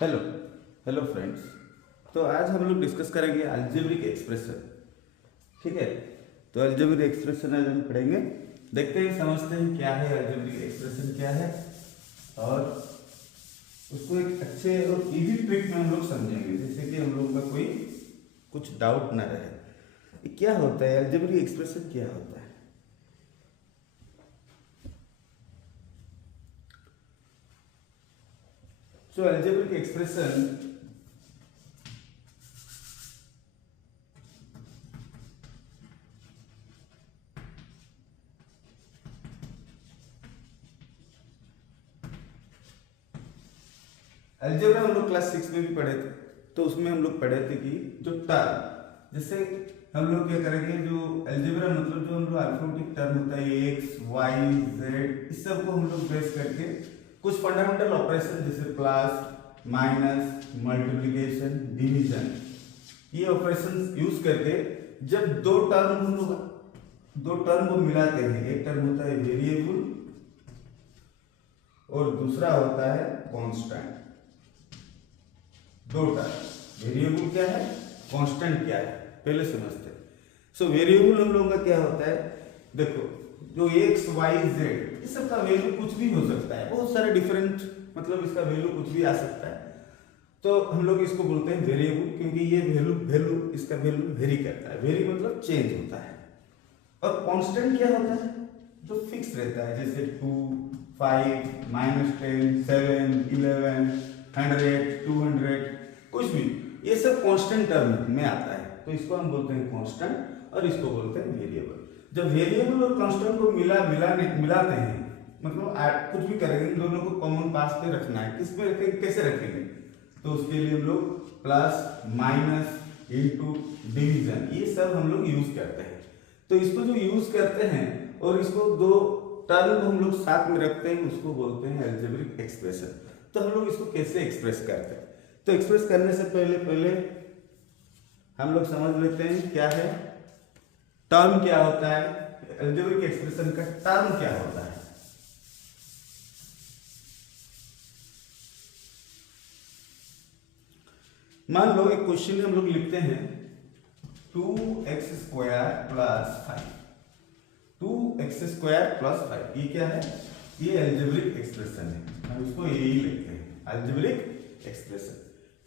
Hello hello friends. तो आज हम लोग डिस्कस करेंगे अलजेब्रिक एक्सप्रेशन। ठीक है, तो अलजेब्रिक एक्सप्रेशन आज हम पढ़ेंगे। देखते हैं, समझते हैं क्या है अलजेब्रिक एक्सप्रेशन, क्या है, और उसको एक अच्छे और इजी ट्रिक में हम लोग समझेंगे, जिससे कि हम लोगों का कोई कुछ डाउट ना रहे। क्या होता है अलजेब्रिक एक्सप्रेशन, क्या होता है? So algebraic expression अलजेब्रा हम लोग क्लास 6 में भी पढ़े थे। तो उसमें हम लोग पढ़े थे कि जो टर्म, जैसे हम लोग क्या करेंगे, जो अलजेब्रा मतलब जो हम लोग अल्फाबेटिक टर्म होता है एक्स वाई जेड, इस सब को हम लोग बेस करके कुछ फंडामेंटल ऑपरेशन जैसे प्लस माइनस मल्टीप्लिकेशन डिवीजन, ये ऑपरेशन यूज करके जब दो टर्म को मिलाते हैं, एक टर्म होता है वेरिएबल और दूसरा होता है कांस्टेंट। दो टर्म, वेरिएबल क्या है, कांस्टेंट क्या है, पहले समझते हैं। सो वेरिएबल हम लोगों का क्या होता है, देखो जो एक्स वाई जेड, इस सब का वैल्यू कुछ भी हो सकता है, बहुत सारे डिफरेंट, मतलब इसका वैल्यू कुछ भी आ सकता है। तो हम लोग इसको बोलते हैं वेरिएबल, क्योंकि ये वैल्यू इसका वैल्यू वेरी करता है। वेरी मतलब चेंज होता है। और कांस्टेंट क्या होता है, जो फिक्स रहता है, जैसे 2 5 -10 7 11 100 200, कुछ भी, ये सब कांस्टेंट टर्म में आता है। तो इसको हम बोलते हैं कांस्टेंट और इसको बोलते हैं वेरिएबल। जब वेरिएबल और कांस्टेंट को मिलाते हैं, मतलब कुछ भी करेंगे, इन दोनों को कॉमन पास पे रखना है। किस पे रखेंगे, कैसे रखेंगे, तो उसके लिए हम लोग प्लस माइनस इनटू डिवीजन, ये सब हम लोग यूज करते हैं। तो इसको जो यूज करते हैं और इसको दो टर्म को हम लोग साथ में रखते हैं, उसको बोलते हैं अलजेब्रिक एक्सप्रेशन। तो हम लोग इसको कैसे एक्सप्रेस करते हैं, तो एक्सप्रेस करने से पहले हम लोग समझ लेते हैं क्या है टर्म, क्या होता है अलजेब्रिक एक्सप्रेशन का टर्म क्या होता है। मान लो एक क्वेश्चन हम लोग लिखते हैं 2x² + 5, 2x² + 5, ये क्या है, ये अलजेब्रिक एक्सप्रेशन है। हम इसको यही लिखते हैं अलजेब्रिक एक्सप्रेशन।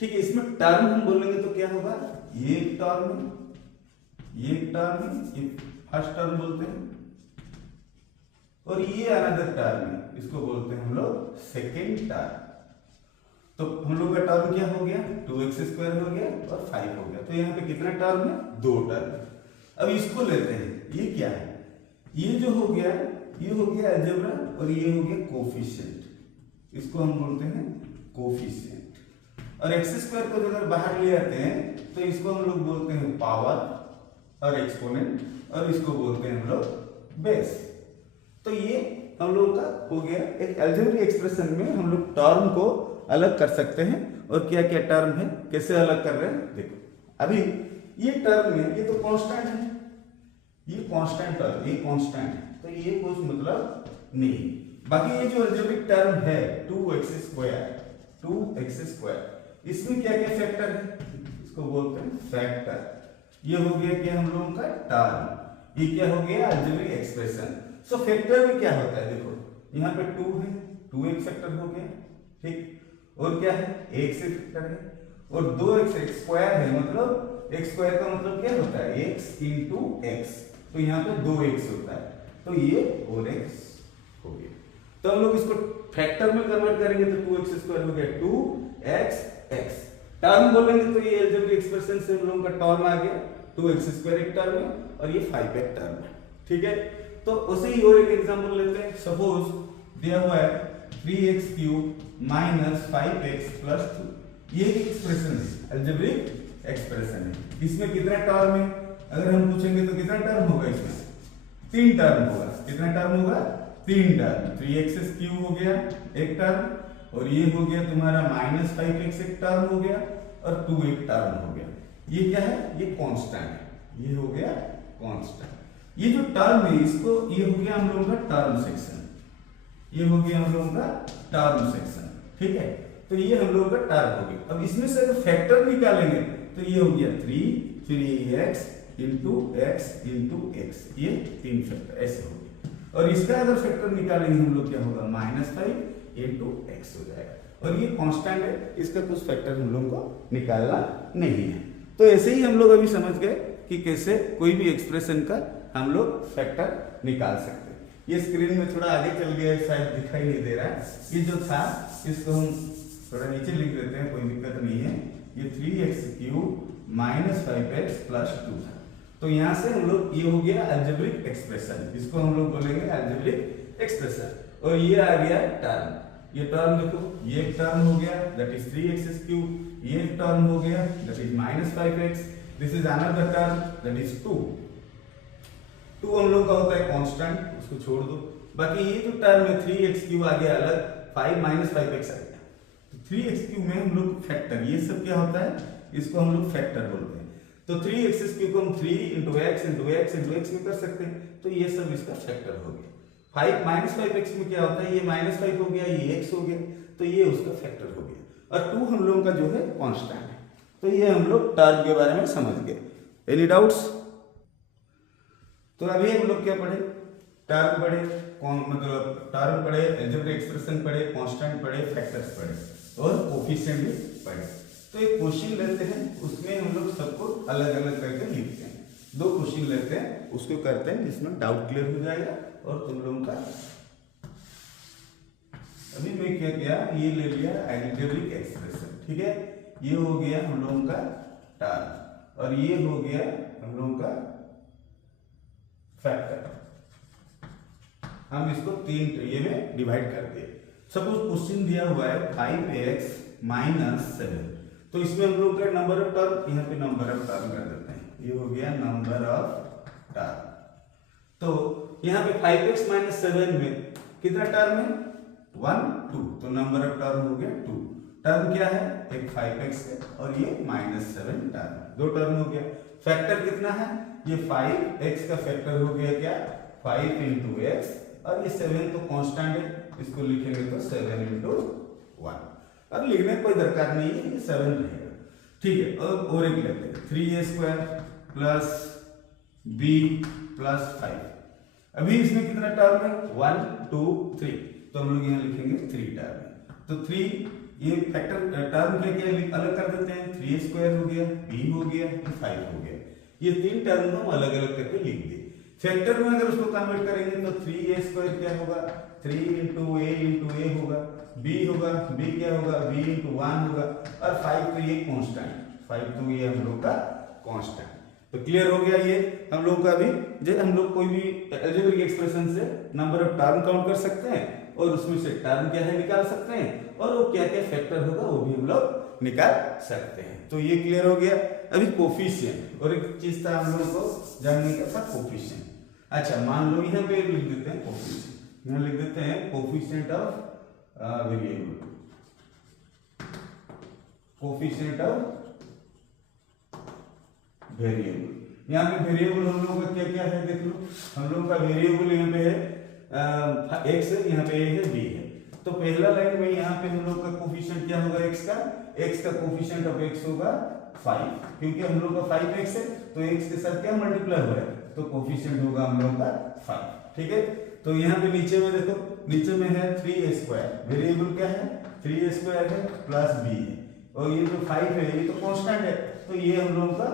ठीक है, इसमें टर्म हम बोलेंगे तो क्या होगा, ये एक टर्म है, ये एक टर्म है, ये फर्स्ट टर्म बोलते हैं, और ये अनदर टर्म है, इसको बोलते हैं हम लोग सेकेंड टर्म। तो हम लोग का टर्म क्या हो गया, 2x² हो गया और 5 हो गया। तो यहाँ पे कितना टर्म है, दो टर्म। अब इसको लेते हैं, ये क्या है, ये जो हो गया, ये हो गया अलजेब्रा और ये हो गया कोफिशिएंट, इसको हम बोलते हैं कोफिशिएंट। और x² को अगर बाहर ले आते हैं तो इसको हम लोग बोलते हैं पावर और एक्सपोनेंट, और इसको बोलते हैं हम लोग बेस। तो ये हम लोग का हो गया एक अलजेब्रिक एक्सप्रेशन में हम लोग टर्म को अलग कर सकते हैं। और क्या क्या टर्म है, कैसे अलग कर रहे हैं, देखो अभी ये टर्म में ये तो कांस्टेंट है, ये कांस्टेंट टर्म, ये कांस्टेंट है, तो ये कुछ मतलब नहीं। बाकी ये जो अलजेब्रिक टर्म है 2x², इसमें क्या क्या फैक्टर है, इसको बोलते हैं फैक्टर। ये हो गया क्या हम लोगों का टर्म, ये क्या हो गया अलजेब्रिक एक्सप्रेशन। सो फैक्टर में क्या होता है, देखो यहाँ पे 2 है, 2 एक फैक्टर हो गया, ठीक, और क्या है, एक से फैक्टर है, और 2x² है, मतलब x² का मतलब क्या होता है, x × x, तो यहाँ पे 2x होता है, तो ये और x हो गया। तो हम लोग इसको फैक्टर में कन्वर्ट करेंगे तो 2x² हो गया 2xx। टर्म बोलेंगे तो ये अलजेब्रिक एक्सप्रेशन से हम लोगों का टर्म आ गया, 2x² एक टर्म है और ये 5 एक टर्म है। ठीक है, तो उसे ही और एक एग्जांपल लेते हैं। सपोज दिया हुआ है 3x³ - 5x + 2, ये एक एक्सप्रेशन है, अलजेब्रिक एक्सप्रेशन है। इसमें कितना टर्म है, अगर हम पूछेंगे तो कितना टर्म होगा, इसमें 3 टर्म होगा। कितना टर्म होगा, 3 टर्म। 3x³ हो गया एक टर्म, और ये हो गया तुम्हारा -5x एक टर्म हो गया, और 2 एक टर्म हो गया। ये क्या है, ये कांस्टेंट है, ये हो गया कांस्टेंट। ये जो टर्म है, इसको ये हो गया हम लोगों का टर्म सेक्शन, ये हो गया हम लोगों का टर्म सेक्शन। ठीक है, तो ये हम लोग का टर्म हो गया। अब इसमें से अगर फैक्टर निकालेंगे तो ये हो गया 3x इंटू एक्स, ये 3 फैक्टर ऐसे हो गया। और इसका अगर फैक्टर निकालेंगे हम लोग क्या होगा -5 इंटू एक्स हो जाएगा। और ये कांस्टेंट है, इसका कुछ फैक्टर हम लोग को निकालना नहीं है। तो ऐसे ही हम लोग अभी समझ गए कि कैसे कोई भी एक्सप्रेशन का हम लोग फैक्टर निकाल सकते हैं। ये स्क्रीन में थोड़ा आगे चल गया है, शायद दिखाई नहीं दे रहा है। ये जो था इसको हम थोड़ा नीचे लिख देते हैं, कोई दिक्कत नहीं है। ये 3x³ - 5x + 2 था। तो यहाँ से हम लोग ये हो गया अलजेब्रिक एक्सप्रेशन, इसको हम लोग बोलेंगे अलजेब्रिक एक्सप्रेशन। और ये आ गया टर्म, ये टर्म देखो, ये एक टर्म हो गया दैट इज 3x³, ये एक टर्म हो गया that is -5x, this is another term that is 2 हम लोग का होता है कांस्टेंट, उसको छोड़ दो। बाकी ये जो टर्म है 3x³ आ गया अलग, 5 - 5x आ गया। तो 3x³ में हम लोग फैक्टर, ये सब क्या होता है, इसको हम लोग फैक्टर बोलते हैं। तो 3x³ को हम 3 × x में कर सकते हैं, तो ये सब इसका फैक्टर हो गया। 5 - 5x में क्या होता है, ये -5 हो गया, ये x हो गया, तो ये उसका फैक्टर हो गया। और 2 हम लोगों का जो है कांस्टेंट है। तो ये हम लोग टर्म के बारे में समझ गए। Any doubts? तो अभी हम लोग क्या पढ़े, टर्म पढ़े, मतलब टर्म पढ़े, अलजेब्रिक एक्सप्रेशन पढ़े, कांस्टेंट पढ़े, फैक्टर्स पढ़े और कोफिशिएंट भी पढ़े। तो एक क्वेश्चन लेते हैं, उसमें हम लोग सबको अलग अलग करके लिखते हैं। 2 क्वेश्चन लेते हैं, उसको करते हैं जिसमें डाउट क्लियर हो जाएगा। और तुम लोगों का अभी मैं क्या किया, ये ले लिया अलजेब्रिक एक्सप्रेशन, ठीक है। ये हो गया हम लोगों का टर्म और ये हो गया हम लोगों का फैक्टर। हम इसको 3 ये में डिवाइड कर दिए। सपोज क्वेश्चन दिया हुआ है 5x - 7, तो इसमें हम लोग का नंबर ऑफ टर्म, यहाँ पे नंबर ऑफ टर्म कर देते हैं। ये हो गया नंबर ऑफ टर्म। तो यहाँ पे 5x - 7 में कितना टर्म है, 1 2, तो नंबर ऑफ टर्म हो गया 2। टर्म क्या है, एक 5x है और ये -7 टर्म, 2 टर्म हो गया। फैक्टर कितना है, ये 5x का फैक्टर हो गया क्या, 5 × x, और ये 7 तो कांस्टेंट है, इसको लिखेंगे तो 7 × 1। अब लिखने की कोई दरकार नहीं है, ये 7 रहेगा, ठीक है। और एक लेते हैं 3a² + b + 5। अभी इसमें कितना टर्म है, 1 2 3, तो हम लोग यहाँ लिखेंगे 3 टर्म। तो 3 ये फैक्टर टर्म क्या क्या अलग कर देते हैं, 3a² हो गया, b हो गया, 5 हो गया। ये 3 टर्म हम अलग अलग करके लिख दिए। फैक्टर में अगर उसको कन्वर्ट करेंगे तो 3a² क्या होगा, 3 × a होगा, b होगा, b क्या होगा, b × 1 होगा, और 5 तो ये कांस्टेंट, 5 तो ये हम लोग का कांस्टेंट। तो क्लियर हो गया ये हम लोग का भी। जो हम लोग कोई भी अलजेब्रिक एक्सप्रेशन से नंबर ऑफ टर्म काउंट कर सकते हैं और उसमें से टर्म क्या है निकाल सकते हैं, और वो क्या क्या फैक्टर होगा वो भी हम लोग निकाल सकते हैं। तो ये क्लियर हो गया। अभी कोफिशिएंट, और एक चीज था हम लोग को जानने का था, कोफिशिएंट। अच्छा मान लो यहाँ पे लिख देते हैं कोफिशिएंट, यहाँ लिख देते हैं coefficient of variable, coefficient of variable. यहाँ पे वेरिएबल हम लोगों का क्या क्या है देख लो, हम लोग का वेरिएबल यहाँ पे है x है, यहाँ पे a है, b है। तो पहला लाइन में यहाँ पे हम लोग का कोफिशिएंट क्या होगा, x का कोफिशिएंट ऑफ x होगा 5, क्योंकि हम लोग का 5x है, तो x के साथ क्या मल्टीप्लाई हो रहा है, तो कोफिशिएंट होगा हम लोग का 5, ठीक है। तो यहाँ पे नीचे में देखो, नीचे में है 3a², वेरिएबल क्या है 3a² है प्लस b है, और ये जो 5 है ये तो कांस्टेंट है, तो ये हम लोग का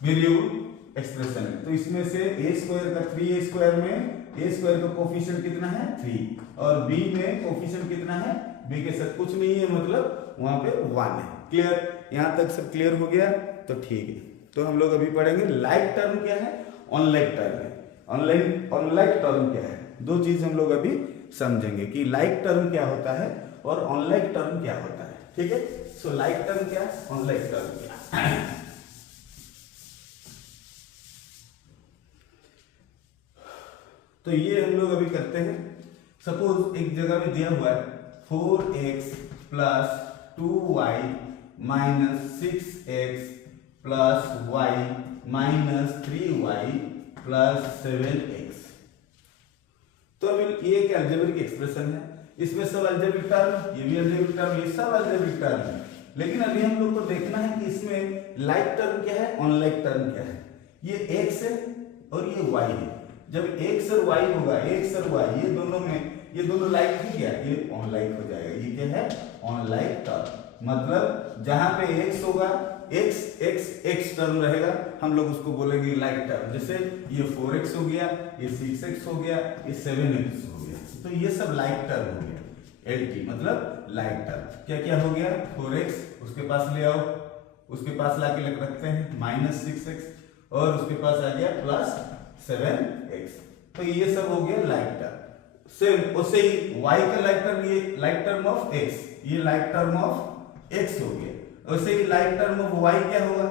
वेरिएबल एक्सप्रेशन है। तो इसमें से a² का 3a² में a² का कोफिशिएंट कितना है 3, और b में कोफिशिएंट कितना है, b के साथ कुछ नहीं है, मतलब वहां पे 1 है। क्लियर, यहां तक सब क्लियर हो गया, तो ठीक है। तो हम लोग अभी पढ़ेंगे लाइक टर्म क्या है, अनलाइक टर्म है। अनलाइक टर्म क्या है, 2 चीज हम लोग अभी समझेंगे कि लाइक टर्म क्या होता है और अनलाइक टर्म क्या होता है, ठीक है। सो लाइक टर्म क्या, अनलाइक टर्म क्या। तो ये हम लोग अभी करते हैं। सपोज एक जगह में दिया हुआ है 4x + 2y - 6x + y - 3y + 7x। तो अभी ये एक अलजेब्रिक एक्सप्रेशन है। इसमें सब अलजेब्रिक टर्म, ये भी अलजेब्रिक टर्म, ये सब अलजेब्रिक टर्म है। लेकिन अभी हम लोग को देखना है कि इसमें लाइक टर्म क्या है, अनलाइक टर्म क्या है। ये x है और ये y है। जब x और y होगा, x और y ये दोनों में, ये दोनों लाइक है क्या, ये अनलाइक हो जाएगा। ये क्या है, अनलाइक टर्म। मतलब जहां पे x होगा, x टर्म रहेगा, हम लोग उसको बोलेंगे लाइक टर्म। जैसे ये 4x हो गया, ये 6x हो गया, ये 7x हो गया, तो ये सब लाइक टर्म हो गया। LT मतलब लाइक टर्म। क्या क्या हो गया, 4x उसके पास ले आओ, उसके पास लाके रखते हैं -6x, और उसके पास आ गया +7x, तो ये सब हो गया लाइक टर्म। सेम उसे ही y का लाइक टर्म, ये लाइक टर्म ऑफ x, ये लाइक टर्म ऑफ x हो गया। वैसे ही लाइक टर्म ऑफ y क्या होगा,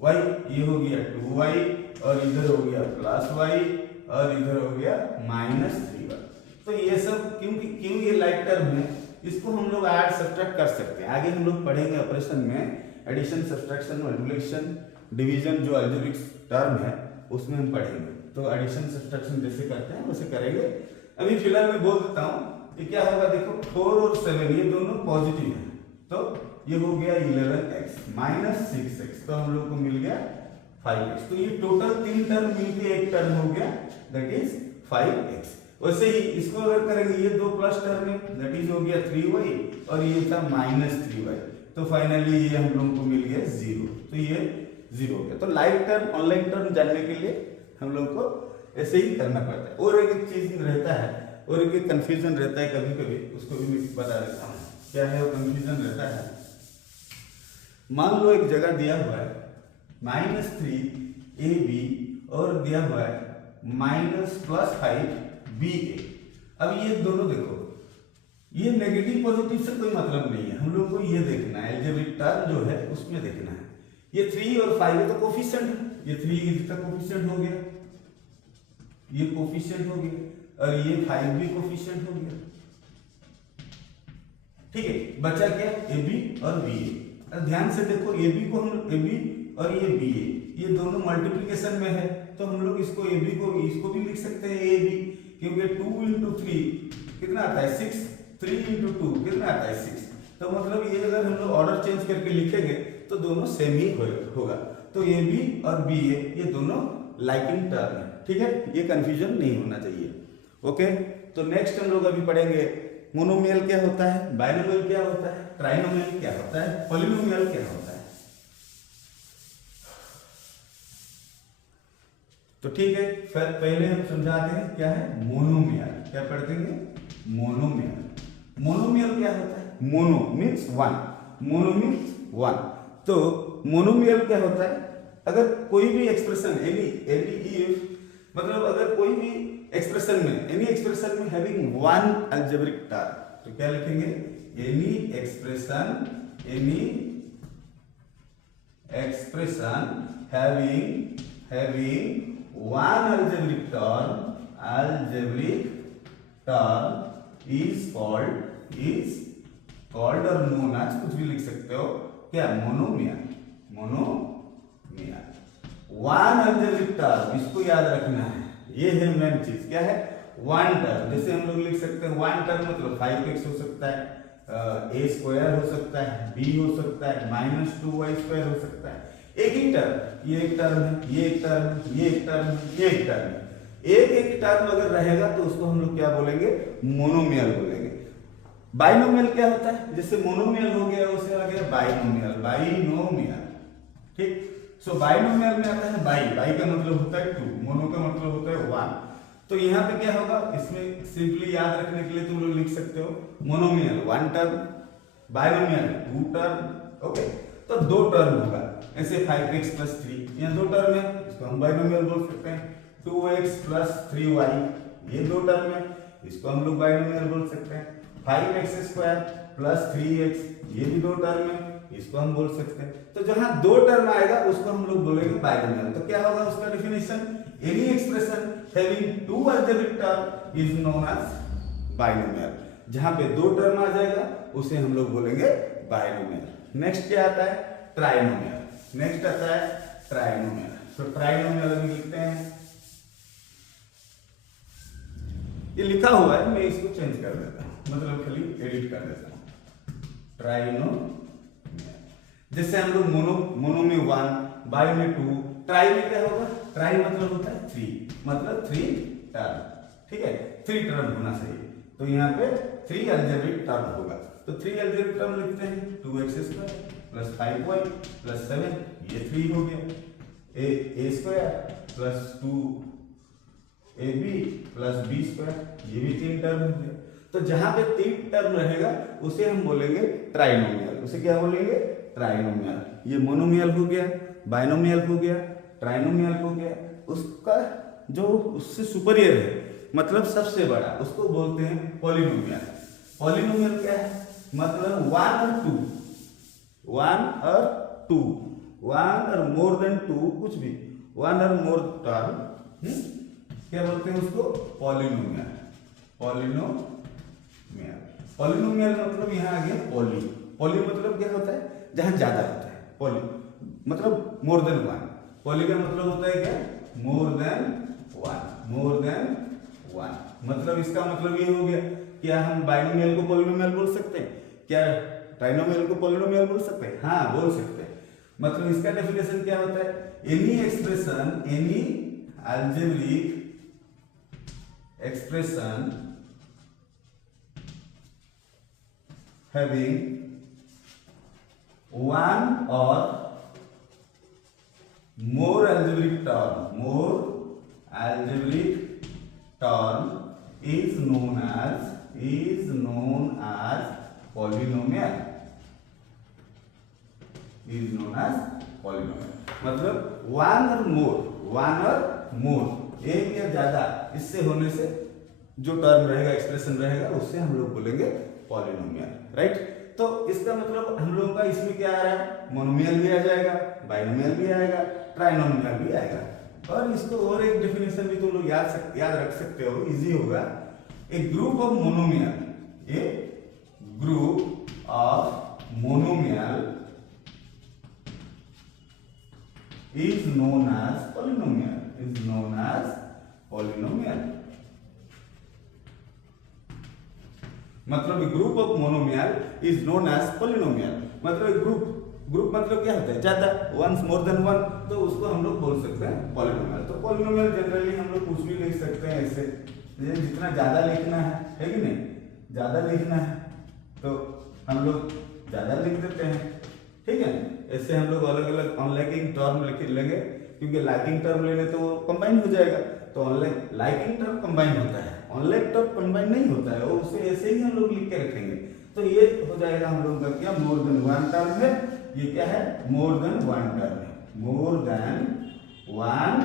y ये हो गया 2y, और इधर हो गया +y, और इधर हो गया -3y। तो ये सब क्यों ये लाइक टर्म है, इसको हम लोग ऐड सब्ट्रैक्ट कर सकते हैं। आगे हम लोग पढ़ेंगे ऑपरेशन में एडिशन, सब्ट्रैक्शन, मल्टीप्लिकेशन, डिवीजन, जो अलजेब्रिक टर्म है उसमें हम पढ़ेंगे। तो एडिशन सब्ट्रैक्शन जैसे करते हैं वैसे करेंगे। अभी फिलहाल मैं बोल देता हूँ कि क्या होगा। देखो 4 और 7 ये दोनों पॉजिटिव हैं, तो ये हो गया 11x -6x, तो हम लोग को मिल गया 5x। तो ये टोटल 3 टर्म मिलके एक टर्म हो गया, दैट इज 5x। वैसे ही इसको अगर करेंगे, ये दो प्लस टर्म है, दैट इज हो गया 3y, और ये था -3y, तो फाइनली ये हम लोगों को मिल गया 0, तो ये 0 हो गया। तो लाइक टर्म अनलाइक टर्म जानने के लिए हम लोग को ऐसे ही करना पड़ता है। और एक चीज रहता है, और एक कंफ्यूजन रहता है कभी कभी, उसको भी मैं बता देता हूँ। क्या है वो कंफ्यूजन रहता है, मान लो एक जगह दिया हुआ है -3ab और दिया हुआ है -+5ba। अब ये दोनों देखो, ये नेगेटिव पॉजिटिव से कोई मतलब नहीं है, हम लोग को ये देखना है अलजेब्रिक टर्म जो है उसमें देखना है। ये 3 और 5 है तो कोफिशिएंट है, ये 3 इसका कोफिशिएंट हो गया, ये कोफिशिएंट हो गया, और ये 5 भी कोफिशिएंट हो गया। ठीक है, बचा क्या, ab और ba। ध्यान से देखो, ab को हम ab और ये ba, ये दोनों मल्टीप्लिकेशन में है, तो हम लोग इसको ab को इसको भी लिख सकते हैं ab, क्योंकि 2 × 3 कितना आता है 6, 3 × 2 कितना आता है 6। तो मतलब ये अगर हम लोग ऑर्डर चेंज करके लिखेंगे तो दोनों सेम ही होगा। तो ab और ba ये दोनों लाइकिंग टर्म है। ठीक है, ये कंफ्यूजन नहीं होना चाहिए। ओके, तो नेक्स्ट हम लोग अभी पढ़ेंगे मोनोमियल क्या होता है, बाइनोमियल क्या होता है, ट्राइनोमियल क्या होता है, पॉलिनोमियल क्या होता है। तो ठीक है, फिर पहले हम समझाते हैं क्या है मोनोमियल। क्या पढ़ देंगे, मोनोमियल। मोनोमियल क्या होता है, mono means one, mono means one. तो मोनोमियल क्या होता है, अगर कोई भी एक्सप्रेशन एनी मतलब अगर कोई भी एक्सप्रेशन में, एनी एक्सप्रेशन में हैविंग वन अलजेब्रिक टर्म, तो क्या लिखेंगे, any expression having one algebraic term is called or known as, कुछ भी लिख सकते हो, क्या, मोनोमियल। वन algebraic term, इसको याद रखना है, ये है मेन चीज। क्या है, वन टर्म। जैसे हम लोग लिख सकते हैं वन टर्म मतलब 5x हो सकता है, a² हो सकता है, b हो सकता है, -2y² हो सकता है। एक ही टर्म, ये एक टर्म है, ये एक टर्म, ये एक टर्म, ये एक टर्म है। एक टर्म अगर रहेगा तो उसको हम लोग क्या बोलेंगे, मोनोमियल बोलेंगे। बाइनोमियल क्या होता है, जैसे मोनोमियल हो गया उसे आ गया बाइनोमियल। ठीक, सो बाइनोमियल में आता है बाई का मतलब होता है 2, मोनो का मतलब होता है 1। तो यहाँ पे क्या होगा, इसमें सिंपली याद रखने के लिए तुम लोग लिख सकते हो monomial 1 term, binomial 2 term. Okay, तो 2 टर्म होगा। ऐसे 5x + 3 यहाँ 2 टर्म है, इसको हम बाइनोमियल बोल सकते हैं। 2x + 3y ये 2 टर्म है, इसको हम लोग बाइनोमियल बोल सकते हैं। 5x² + 3x ये भी 2 टर्म है, इसको हम बोल सकते हैं। तो जहां 2 टर्म आएगा उसको हम लोग बोलेंगे बाइनोमियल। तो क्या होगा उसका definition, any expression having 2 algebraic term is known as binomial. जहां पे 2 टर्म आ जाएगा उसे हम लोग बोलेंगे बाइनोमियल। नेक्स्ट क्या आता है, ट्राइनोमियल। नेक्स्ट आता है ट्राइनोमियल। तो ट्राइनोमियल अभी लिखते हैं, ये लिखा हुआ है, मैं इसको चेंज कर देता हूँ, मतलब खाली एडिट कर देता हूँ। ट्राइनोमियल, जैसे हम लोग मोनो में 1, बाई में 2, ट्राई में क्या होगा? ट्राई मतलब होता है 3, मतलब 3 टर्म, ठीक है, 3 टर्म होना चाहिए। तो यहाँ पे 3 अलजेब्रिक टर्म होगा, तो 3 अलजेब्रिक टर्म लिखते हैं, 2x² प्लस 5y प्लस 7, ये 3 हो गया, a² plus 2ab plus b², ये भी 3 टर्म हो गया। तो जहां पे 3 टर्म रहेगा उसे हम बोलेंगे ट्राइनोमियल, उसे क्या बोलेंगे? ट्राइनोमियल। ये मोनोमियल हो गया, बाइनोमियल हो गया, ट्राइनोमियल हो गया। उसका जो उससे सुपरियर है, मतलब सबसे बड़ा, उसको बोलते हैं पॉलिनोमियल। पॉलिनोमियल क्या है? मतलब 1 और 2, 1 और 2, 1 और मोर देन 2, कुछ भी 1 और मोर टर्म, क्या बोलते हैं उसको? पॉलिनोमियल। पॉलिनोमियल, पॉलिनोमियल मतलब यहाँ आ गया पॉली। पॉली मतलब क्या होता है? जहां ज्यादा होता है। पॉली मतलब मोर देन 1। पॉली का मतलब होता है क्या? More than 1, more than 1। मतलब इसका मतलब ये हो गया, क्या हम बाइनोमियल को पॉलिनोमियल बोल सकते हैं? क्या ट्राइनोमियल को पॉलिनोमियल बोल सकते हैं? हाँ, बोल सकते हैं। मतलब इसका डेफिनेशन क्या होता है? Any expression, any algebraic expression having one or more algebraic term is known as polynomial, is known as polynomial। मतलब वन और मोर, एक या ज्यादा इससे होने से जो टर्म रहेगा, एक्सप्रेशन रहेगा, उससे हम लोग बोलेंगे पॉलिनोमियल, राइट। तो इसका मतलब हम लोगों का इसमें क्या आ रहा है? मोनोमियल भी आ जाएगा, बाइनोमियल भी आएगा, ट्राइनोमियल भी आएगा। और इसको और एक डेफिनेशन भी तुम लोग याद रख सकते हो, इजी होगा। A group of monomial, a group of monomial is known as polynomial, is known as polynomial। मतलब group of monomial is known as polynomial. मतलब ग्रुप मतलब क्या होता है? ज्यादा, वंस मोर देन 1, तो उसको हम लोग बोल सकते हैं पॉलिनोमियल। तो पॉलिनोमियल जनरली हम लोग कुछ भी लिख सकते हैं ऐसे, जितना ज्यादा लिखना है कि नहीं? ज्यादा लिखना है तो हम लोग ज्यादा लिख देते हैं, ठीक है। ऐसे हम लोग अलग अलग अनलाइकिंग टर्म लेंगे, क्योंकि लाइकिंग टर्म लेने तो वो कंबाइन हो जाएगा। तो लाइकिंग टर्म कंबाइन होता है, अनलाइक टर्म कंबाइन नहीं होता है, वो उसे ऐसे ही हम लोग लिख के रखेंगे। तो ये हो जाएगा हम लोगों का क्या? मोर देन 1 टर्म है। ये क्या है? मोर देन 1 टर्म है, more than 1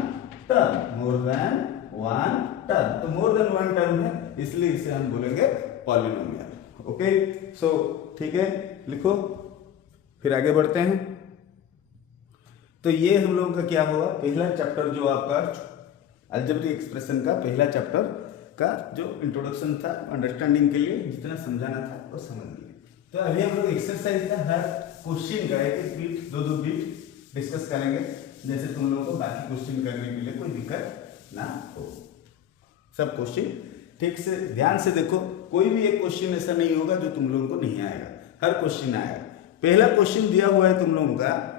term, more than 1 term. तो मोर देन 1 टर्म है, इसलिए इसे हम बोलेंगे पॉलिनोमियल। ओके, सो ठीक है, लिखो, फिर आगे बढ़ते हैं। तो ये हम लोगों का क्या हुआ? पहला चैप्टर जो आपका अलजेब्रिक एक्सप्रेशन का पहला चैप्टर का जो इंट्रोडक्शन था, अंडरस्टैंडिंग के लिए जितना समझाना था वो समझ लिए। तो अभी हम लोग एक्सरसाइज का हर क्वेश्चन का एक बीट, दो बीट डिस्कस करेंगे, जैसे तुम लोगों को बाकी क्वेश्चन करने के लिए कोई दिक्कत ना हो। सब क्वेश्चन ठीक से ध्यान से देखो, कोई भी एक क्वेश्चन ऐसा नहीं होगा जो तुम लोगों को नहीं आएगा, हर क्वेश्चन आएगा। पहला क्वेश्चन दिया हुआ है तुम लोगों का,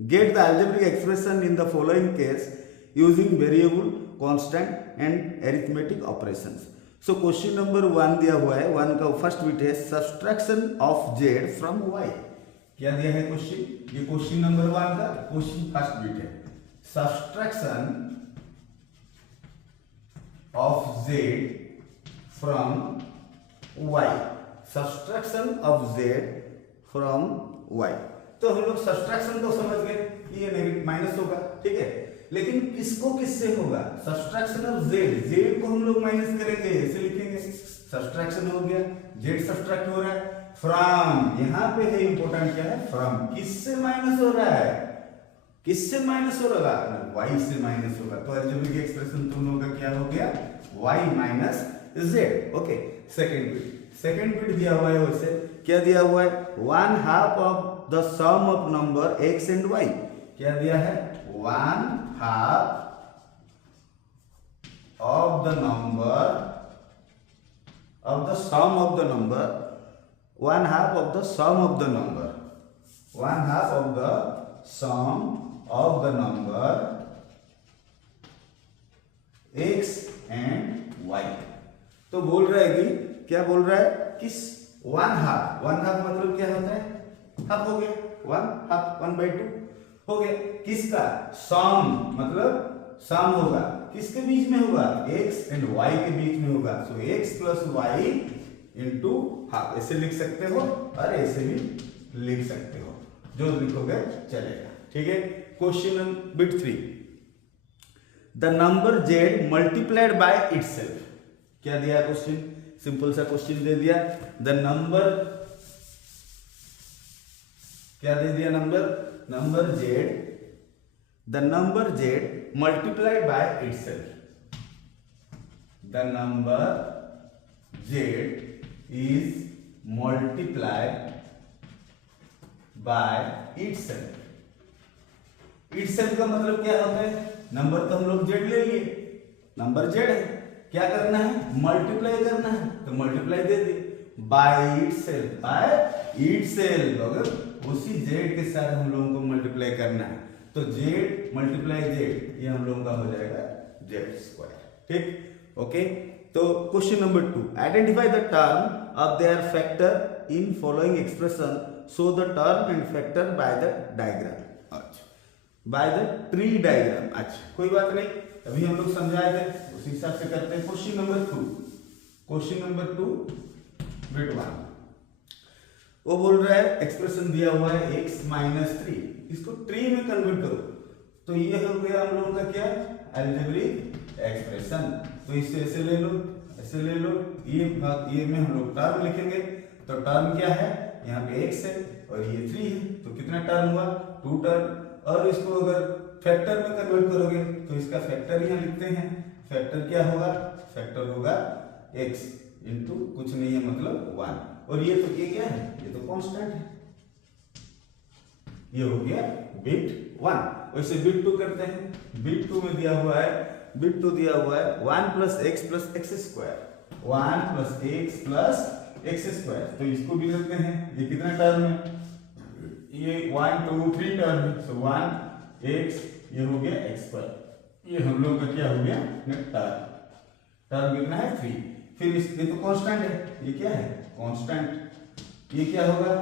get the algebraic expression in the following case using variable, constant and arithmetic operations. So question number 1 दिया हुआ है, 1 का फर्स्ट बिट है subtraction of z from y. क्या दिया है क्वेश्चन? ये क्वेश्चन नंबर 1 का क्वेश्चन फर्स्ट बिट है, subtraction of z from y, subtraction of z from y. तो हम लोग सब्सट्रैक्शन को समझ गए कि ये नेगेटिव माइनस होगा, ठीक है, लेकिन किसको किससे होगा? सब्सट्रैक्शन ऑफ जेड, जेड को हम लोग माइनस करेंगे, ऐसे लिखेंगे, सब्सट्रैक्शन हो गया, जेड सब्सट्रैक्ट हो रहा है फ्रॉम, यहां पे है इंपॉर्टेंट क्या है? फ्रॉम, किससे माइनस हो रहा है? किससे माइनस हो रहा है? वाई से माइनस होगा। तो अलजेब्रिक एक्सप्रेशन तुम लोगों का क्या हो गया? Y minus z. Okay, second bit दिया हुआ है, वैसे क्या दिया हुआ है? 1/2 of the sum of number x and y। क्या दिया है? 1/2 of the number of the sum of the number, one half of the sum of the number, one half of the sum of the number x and y। तो बोल रहा है कि क्या बोल रहा है कि वन हाफ मतलब क्या होता है, हाफ हो गया, वन हाफ 1/2 हो गया, किसका सम मतलब सम होगा किसके बीच में होगा, x एंड y के बीच में होगा। So x plus y into half ऐसे लिख सकते हो और ऐसे भी लिख सकते हो, जो लिखोगे चलेगा, ठीक है। Question bit 3, the number z multiplied by itself. क्या दिया क्वेश्चन, सिंपल सा क्वेश्चन दे दिया, द नंबर क्या दे दिया, number z, the number z multiplied by itself, the number z is multiplied by itself। itself का मतलब क्या होता है, नंबर तो हम लोग z ले लिए, नंबर z है, क्या करना है, मल्टीप्लाई करना है, तो मल्टीप्लाई दे दिए, बाय इटसेल्फ, अगर उसी z के साथ हम लोगों को मल्टीप्लाई करना है तो z मल्टीप्लाई z, ये हम लोगों का हो जाएगा z², ठीक, ओके। तो question number 2, identify the term of their factor in following expression, show the term and factor by the diagram, अच्छा बाय द ट्री डायग्राम। अच्छा कोई बात नहीं, अभी हम लोग समझाए थे उसी हिसाब से करते हैं। क्वेश्चन नंबर 2 बिट 1, वो बोल रहा है एक्सप्रेशन दिया हुआ है x - 3, इसको ट्री में कन्वर्ट करो, तो ये हो गया हम लोगों का क्या, अलजेब्रिक एक्सप्रेशन। तो इसे ऐसे ले लो, ये में हम लोग टर्म लिखेंगे, तो टर्म क्या है, यहाँ पे x है और ये 3 है, तो कितना टर्म हुआ, 2 टर्म। और इसको अगर फैक्टर में कन्वर्ट करोगे तो इसका फैक्टर यहाँ लिखते हैं, फैक्टर क्या होगा, फैक्टर होगा x इंटू कुछ नहीं है मतलब 1, और ये क्या है, ये तो कांस्टेंट है, ये हो गया बिट 1। वैसे बिट 2 करते हैं, बिट 2 में दिया हुआ है 1 + x + x², 1 + x + x², तो इसको भी लिखते हैं, ये कितना टर्म है, ये 1 2 3 टर्म है, सो 1x, ये हो गया x², ये हम लोग का क्या हो गया टर्म कितना है 3। फिर ये तो कांस्टेंट है, ये क्या है कांस्टेंट, ये क्या होगा,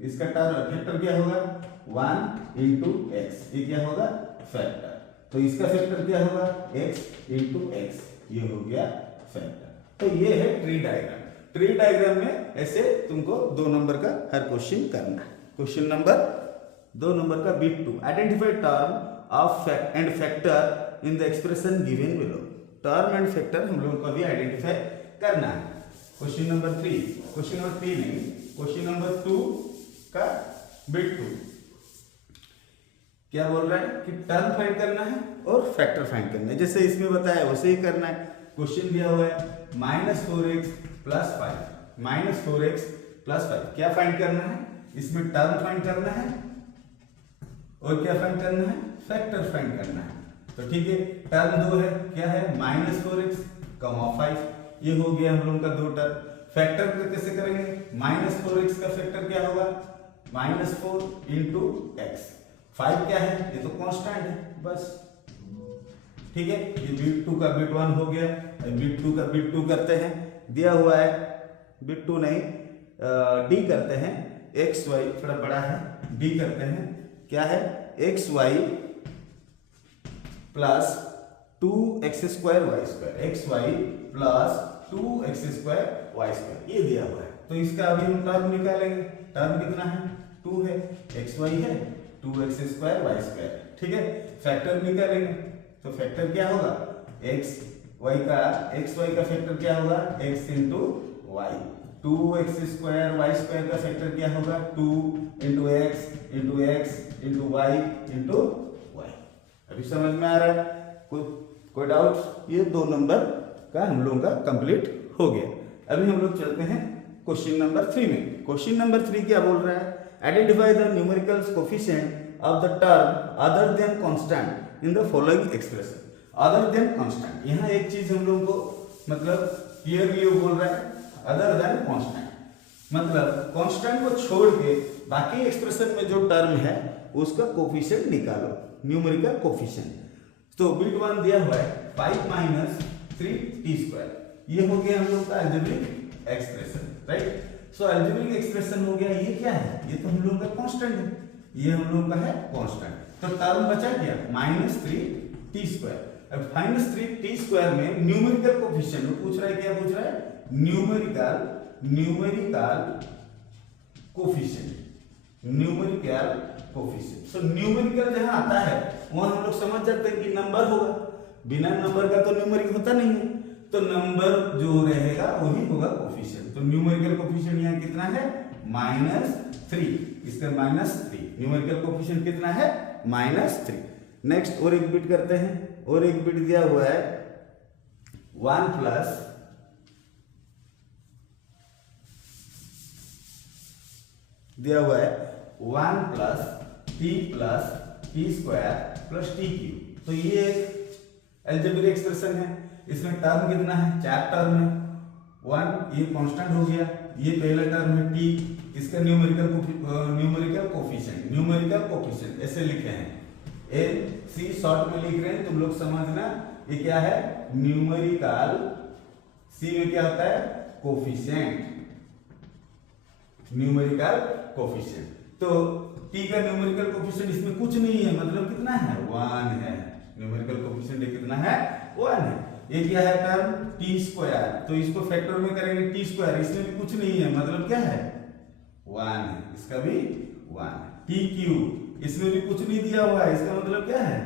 इसका फैक्टर क्या होगा 1 × x, ये क्या होगा फैक्टर, तो इसका फैक्टर क्या होगा x × x, ये हो गया फैक्टर। तो ये है ट्री डायग्राम। ट्री डायग्राम में ऐसे तुमको 2 नंबर का हर क्वेश्चन करना है। क्वेश्चन नंबर 2 नंबर का bit 2, identify term of and factor in the expression given below. Term and factor हम लोगों को भी आइडेंटिफाई करना है। क्वेश्चन नंबर 3 नहीं, क्वेश्चन नंबर 2 का बिट 2 क्या बोल रहा है कि टर्म फाइंड करना है और फैक्टर फाइंड करना है, जैसे इसमें बताया वैसे ही करना है। क्वेश्चन दिया हुआ है -4x + 5, -4x + 5 क्या फाइंड करना है, इसमें टर्म फाइंड करना है और क्या फाइंड करना है, फैक्टर फाइंड करना है। तो ठीक है, टर्म 2 है, क्या है -4x, 5, ये हो गया हम लोगों का 2 टर्म। फैक्टर कैसे करेंगे, -4x का फैक्टर क्या होगा, -4 × x, 5 क्या है, ये तो कांस्टेंट है बस, ठीक है। ये बिट 2 का बिट 1 हो गया, बिट 2 का बिट 2 करते हैं, दिया हुआ है बिट 2 नहीं, डी करते हैं, एक्स वाई थोड़ा बड़ा है, डी करते हैं, क्या है x y plus 2x² y², x y plus 2x² y², ये दिया हुआ है। तो इसका अभी हम टर्म निकालेंगे, टर्म कितना है 2 है, एक्स वाई है 2x² y², ठीक है। फैक्टर निकालेंगे तो फैक्टर क्या होगा, एक्स वाई का फैक्टर क्या होगा, x × y, 2x² y² का फैक्टर क्या होगा 2 × x × x × y × y। अभी समझ में आ रहा है, कोई डाउट, ये 2 नंबर का हम लोगों का कंप्लीट हो गया। अभी हम लोग चलते हैं क्वेश्चन नंबर 3 में। क्वेश्चन नंबर 3 क्या बोल रहा है, identify the numerical coefficient of the term other than constant in the following expression. Other than constant. यहाँ एक चीज हम लोगों को मतलब क्लियरली बोल रहा है, अदर देन कांस्टेंट, मतलब कांस्टेंट को छोड़ के बाकी एक्सप्रेशन में जो टर्म है उसका कोफिशिएंट निकालो, न्यूमेरिकल कोफिशिएंट। तो बिट 1 दिया हुआ है 5 माइनस 3t², ये हो गया हम लोग का अलजेब्रिक एक्सप्रेशन, राइट। सो अलजेब्रिक एक्सप्रेशन हो गया, ये क्या है, ये तो हम लोग का कांस्टेंट है, ये हम लोग का है कांस्टेंट। तो टर्म बचा क्या, -3t²। अब -3t² में न्यूमेरिकल कोफिशिएंट पूछ रहा है, क्या पूछ रहा है, न्यूमेरिकल कोफिशिएंट। सो न्यूमेरिकल जहां आता है वहां हम लोग समझ जाते हैं कि नंबर होगा, बिना नंबर का तो न्यूमेरिकल होता नहीं है, तो नंबर जो रहेगा वही होगा कोफिशिएंट। तो न्यूमेरिकल कोफिशिएंट यहाँ कितना है, -3, इसका -3, न्यूमेरिकल कोफिशिएंट कितना है, -3। नेक्स्ट और एक बिट करते हैं, और एक बिट दिया हुआ है 1 प्लस दिया हुआ है 1 plus t plus t² plus t³। तो ये एक अलजेब्रिक एक्सप्रेशन है, इसमें टर्म कितना है, 4 टर्म है, 1 ये कांस्टेंट हो गया, ये पहला टर्म है t, इसका न्यूमेरिकल कोफिशिएंट ऐसे लिखे हैं, NC शॉर्ट में लिख रहे हैं, तुम लोग समझना ये क्या है, न्यूमेरिकल, C में क्या होता है, कोफिशिएंट, न्यूमेरिकल कोफिशिएंट। तो t का न्यूमेरिकल कोफिशिएंट इसमें कुछ नहीं है, मतलब कितना है, 1 है, न्यूमेरिकल कोफिशिएंट कितना है, 1 है। ये क्या है टर्म, t², तो इसको फैक्टर में करेंगे t², इसमें भी कुछ नहीं है, मतलब क्या है, 1 है, इसका भी 1 है। t³ इसमें भी कुछ नहीं दिया हुआ है, इसका मतलब क्या है,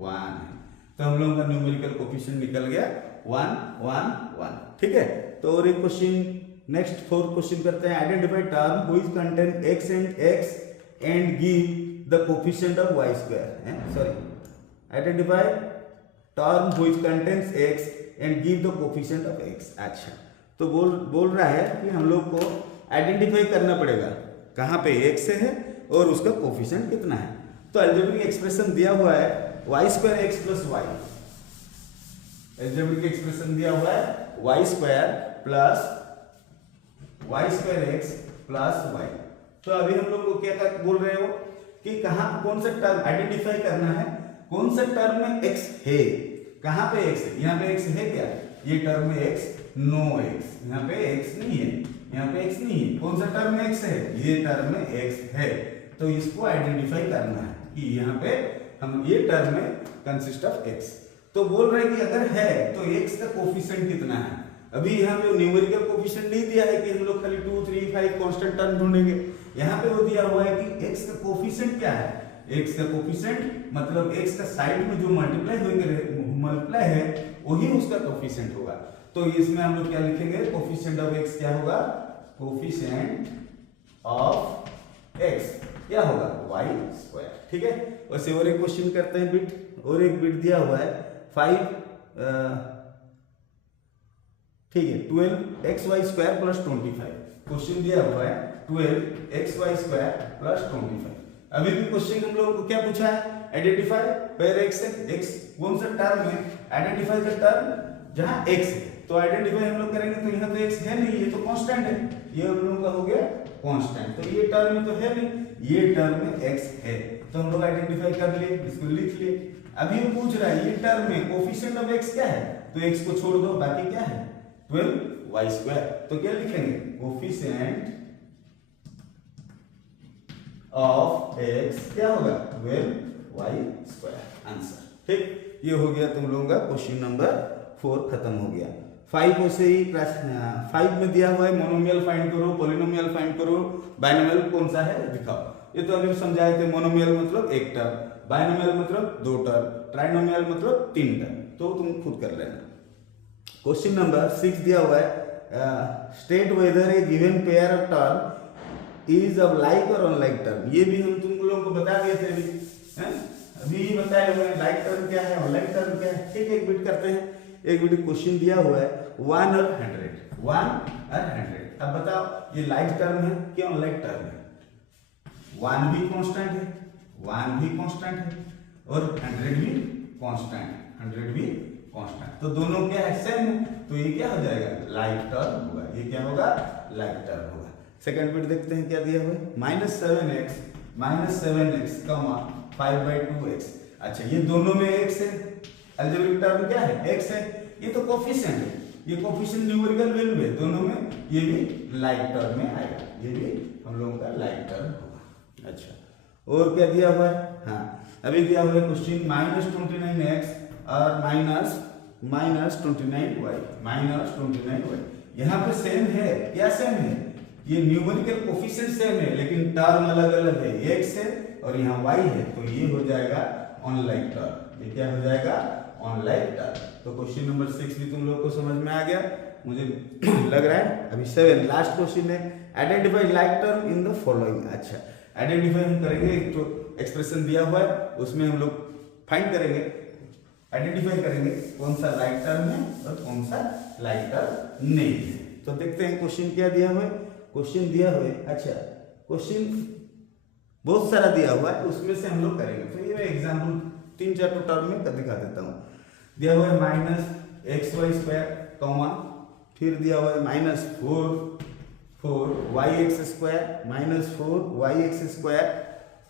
1 है। तो हम लोगों का न्यूमेरिकल कोफिशिएंट निकल गया 1 1 1, ठीक है। तो और एक क्वेश्चन, नेक्स्ट 4 क्वेश्चन करते हैं, identify term which contain x and give the coefficient of y², sorry, identify term which contains x and give the coefficient of x। अच्छा, तो बोल रहा है कि हम लोग को आइडेंटिफाई करना पड़ेगा कहाँ पे x है और उसका कोफिशिएंट कितना है। तो अलजेब्रिक एक्सप्रेशन दिया हुआ है y² x + y, algebraic expression दिया हुआ है y² x + y। तो अभी हम लोग को क्या बोल रहे हो कि कहाँ कौन सा टर्म आइडेंटिफाई करना है, कौन सा टर्म में x है, कहाँ पे x है, यहाँ पे x है क्या, ये टर्म में x, नो x, यहाँ पे x नहीं है, यहाँ पे x नहीं है, कौन सा टर्म में x है, ये टर्म में x है। तो इसको आइडेंटिफाई करना है कि यहाँ पे हम ये टर्म में कंसिस्ट ऑफ x। तो बोल रहे हैं कि अगर है तो x का कोफिशिएंट कितना है। अभी यहाँ पे न्यूमेरिकल कोफिशिएंट नहीं दिया है कि हम लोग खाली 2 3 5 कांस्टेंट टर्म ढूंढेंगे, यहाँ पे वो दिया हुआ है कि x का कोफिशिएंट क्या है, x का कोफिशिएंट मतलब x का साइड में जो मल्टीप्लाई है वही उसका कोफिशिएंट होगा। तो इसमें हम लोग क्या लिखेंगे, कोफिशिएंट ऑफ x क्या होगा, कोफिशिएंट ऑफ x क्या होगा, y², ठीक है। वैसे और एक क्वेश्चन करते हैं बिट, और एक बिट दिया हुआ है 5 ठीक है 12xy² + 25, क्वेश्चन दिया हुआ है 12xy² + 25। अभी भी क्वेश्चन हम लोगों को क्या पूछा है, आइडेंटिफाई वेयर x है, x कौन सा टर्म है, आइडेंटिफाई द टर्म जहां x है। तो आइडेंटिफाई हम लोग करेंगे, तो यहाँ तो x है नहीं, ये तो कांस्टेंट है, ये हम लोगों का हो गया कांस्टेंट, तो ये टर्म में तो है नहीं, ये टर्म में x है, तो हम लोग आइडेंटिफाई कर लिए, इसको लिख लिए। अभी वो पूछ रहा है ये टर्म में कोफिशिएंट ऑफ x क्या है, तो x को छोड़ दो, बाकी क्या है 12y², तो क्या लिखेंगे, कोफिशिएंट ऑफ x क्या होगा 12y², आंसर, ठीक। ये हो गया तुम लोगों का क्वेश्चन नंबर 4 खत्म हो गया। 5 से ही 5 में दिया हुआ है मोनोमियल फाइंड करो, पॉलिनोमियल फाइंड करो, बाइनोमियल कौन सा है दिखाओ। ये तो अभी समझाए थे, मोनोमियल मतलब 1 टर्म, बाइनोमियल मतलब 2 टर्म, ट्राइनोमियल मतलब 3 टर्म, तो तुम खुद कर लेना। क्वेश्चन नंबर 6 दिया हुआ है, state whether A given pair of term is of like और अनलाइक टर्म। ये भी हम तुम लोगों को बता दिए थे अभी बताए हुए हैं, लाइक टर्म क्या है, अनलाइक टर्म क्या है, ठीक है। एक बिट करते हैं, एक बिट क्वेश्चन दिया हुआ है 1 और 100, 1 और 100। अब बताओ ये लाइक टर्म है क्या अनलाइक टर्म है, 1 भी कांस्टेंट है, 1 भी कांस्टेंट है और 100 भी कांस्टेंट है। 100 भी कांस्टेंट, तो दोनों क्या है सेम है, तो ये क्या हो जाएगा लाइक टर्म होगा, ये क्या होगा लाइक टर्म होगा। सेकंड बिट देखते हैं क्या दिया हुआ है, -7x कॉमा 5/2x। अच्छा ये दोनों में x है, अलजेब्रिक टर्म क्या है x है, ये तो कोफिशिएंट है, ये कोफिशिएंट न्यूमेरिकल वैल्यू है दोनों में, ये भी लाइक टर्म में आएगा, ये भी हम लोगों का लाइक टर्म होगा। अच्छा और क्या दिया हुआ है, हाँ अभी दिया हुआ है क्वेश्चन -29x और -29y, यहाँ पे सेम है, क्या सेम है, ये न्यूमेरिकल कोफिशिएंट सेम है लेकिन टर्म अलग अलग है, x है और यहाँ y है, तो ये हो जाएगा अनलाइक टर्म, ये क्या हो जाएगा अनलाइक टर्म। तो क्वेश्चन नंबर 6 भी तुम लोगों को समझ में आ गया मुझे लग रहा है। अभी 7 लास्ट क्वेश्चन है, identify like term in the following. अच्छा आइडेंटिफाई हम करेंगे, एक तो एक्सप्रेशन दिया हुआ है उसमें हम लोग फाइंड करेंगे, आइडेंटिफाई करेंगे कौन सा लाइक टर्म है और कौन सा लाइक टर्म नहीं है। तो देखते हैं क्वेश्चन क्या दिया हुआ है, क्वेश्चन दिया हुआ है, अच्छा क्वेश्चन बहुत सारा दिया हुआ है उसमें से हम लोग करेंगे, तो ये मैं एग्जांपल 3-4 टर्म में कर दिखा देता हूँ। दिया हुआ है -xy² कॉमा, फिर दिया हुआ है -4yx², -4yx²,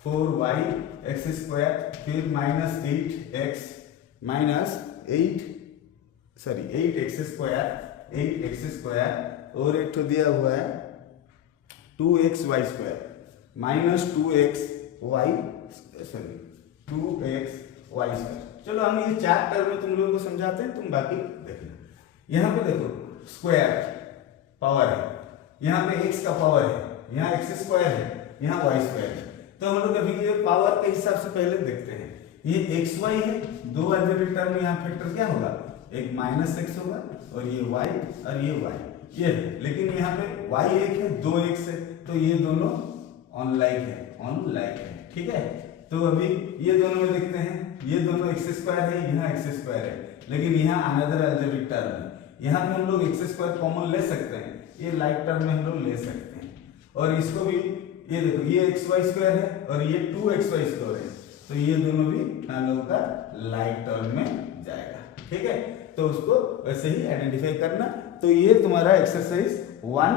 4yx², फिर -8x², और एक तो दिया हुआ है 2xy², -2xy²। चलो हम ये 4 टर्म में तुम लोगों को समझाते हैं, तुम बाकी देखना। यहाँ पे देखो स्क्वायर पावर है, यहाँ पे x का पावर है, यहाँ x² है, यहाँ y² है, तो हम लोग अभी ये पावर के हिसाब से पहले देखते हैं। ये xy है, दो अलजेब्रिक टर्म में यहाँ फैक्टर क्या होगा, एक -x होगा और ये y और ये y, ये है, लेकिन यहाँ पे y एक है, 2x है, तो ये दोनों अनलाइक है, ठीक है। तो अभी ये दोनों में देखते हैं, ये दोनों x² है, यहाँ x² है, लेकिन यहाँ अनदर अलजेब्रिक टर्म है, यहाँ पे हम लोग x² कॉमन ले सकते हैं, ये लाइक टर्म में हम लोग ले सकते हैं, और इसको भी ये देखो ये xy² है और ये 2xy² है, तो ये दोनों भी हम लोगों का लाइक टर्म में जाएगा, ठीक है। तो उसको वैसे ही आइडेंटिफाई करना। तो ये तुम्हारा एक्सरसाइज 1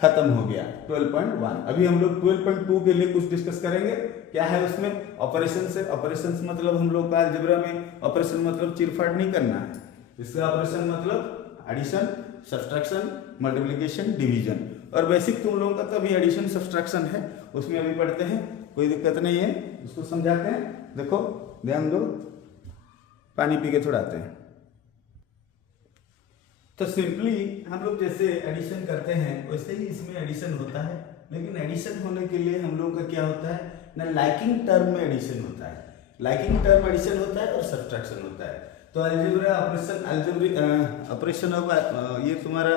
खत्म हो गया 12.1। अभी हम लोग 12.2 के लिए कुछ डिस्कस करेंगे। क्या है उसमें, ऑपरेशन से, ऑपरेशंस मतलब हम लोग का अलजेब्रा में ऑपरेशन मतलब चिरफाड़ नहीं करना है, इसका ऑपरेशन मतलब एडिशन, सब्ट्रैक्शन, मल्टीप्लिकेशन, डिवीजन, और बेसिक तुम लोगों का तो अभी एडिशन सब्ट्रैक्शन है, उसमें अभी पढ़ते हैं, कोई दिक्कत नहीं है, उसको समझाते हैं। देखो ध्यान दो, पानी पी के थोड़ा आते हैं। तो सिंपली हम लोग जैसे एडिशन करते हैं वैसे ही इसमें एडिशन होता है, लेकिन एडिशन होने के लिए हम लोगों का क्या होता है ना, लाइकिंग टर्म में एडिशन होता है, लाइकिंग टर्म एडिशन होता है और सब्ट्रैक्शन होता है। तो अलजेब्रा ऑपरेशन, अलजेब्रिक ऑपरेशन होगा, ये तुम्हारा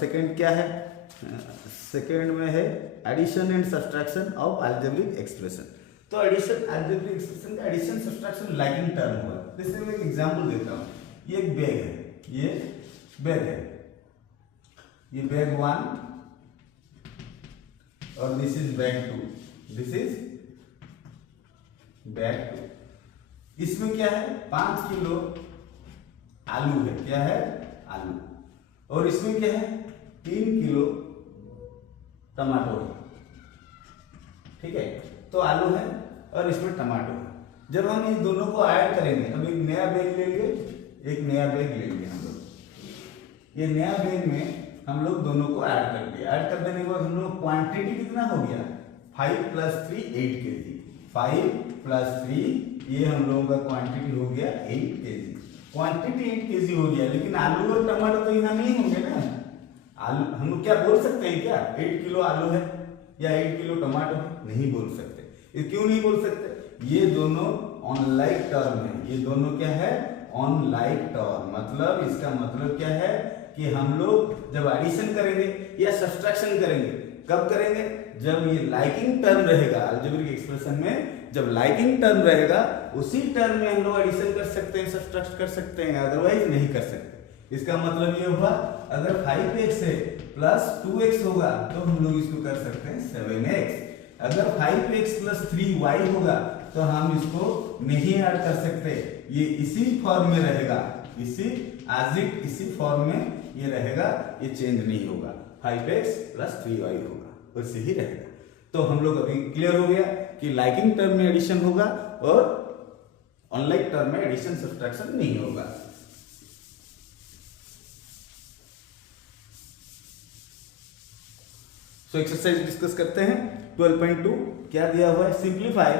सेकंड क्या है, सेकंड में है addition and subtraction of algebraic expression. तो एडिशन, अलजेब्रिक एक्सप्रेशन का एडिशन सब्ट्रैक्शन लाइकिंग टर्म हुआ। जैसे मैं एक एग्जांपल देता हूँ, ये एक बैग है, ये बैग है, ये बैग 1 और this is bag 2, this is bag 2। इसमें क्या है, 5 किलो आलू है, क्या है आलू, और इसमें क्या है 3 किलो टमाटो है, ठीक है। तो आलू है और इसमें टमाटो है। जब हम इन दोनों को ऐड करेंगे, अब एक नया बैग लेंगे, एक नया बैग लेंगे हम लोग, ये नया बैग में हम लोग दोनों को ऐड कर दिया। ऐड कर देने के बाद हम लोग क्वांटिटी कितना हो गया, 5 + 3 8 kg, 5 + 3 ये हम लोगों का क्वांटिटी हो गया 8 kg, क्वांटिटी 8 kg हो गया। लेकिन आलू और टमाटर तो यहाँ नहीं होंगे ना, आलू हम लोग क्या बोल सकते हैं, क्या 8 किलो आलू है या 8 किलो टमाटर है, नहीं बोल सकते। ये क्यों नहीं बोल सकते, ये दोनों अनलाइक टर्म है, ये दोनों क्या है अनलाइक टर्म। मतलब इसका मतलब क्या है कि हम लोग जब एडिशन करेंगे या सब्ट्रैक्शन करेंगे, कब करेंगे, जब ये लाइकिंग टर्म रहेगा अलजेब्रिक एक्सप्रेशन में, जब लाइकिंग टर्म रहेगा उसी टर्म में हम लोग एडिशन कर सकते हैं, सब्ट्रैक्ट कर सकते हैं, अदरवाइज नहीं कर सकते। इसका मतलब ये हुआ अगर 5x है प्लस 2x होगा तो हम लोग इसको कर सकते हैं 7x, अगर 5x + 3y होगा तो हम इसको नहीं ऐड कर सकते, ये इसी फॉर्म में रहेगा, इसी फॉर्म में ये रहेगा, ये चेंज नहीं होगा, 5x प्लस 3y होगा, वैसे ही रहेगा। तो हम लोग अभी क्लियर हो गया कि लाइकिंग टर्म में एडिशन होगा और अनलाइक टर्म में एडिशन सब्ट्रैक्शन नहीं होगा। सो एक्सरसाइज डिस्कस करते हैं। 12.2 क्या दिया हुआ है, simplify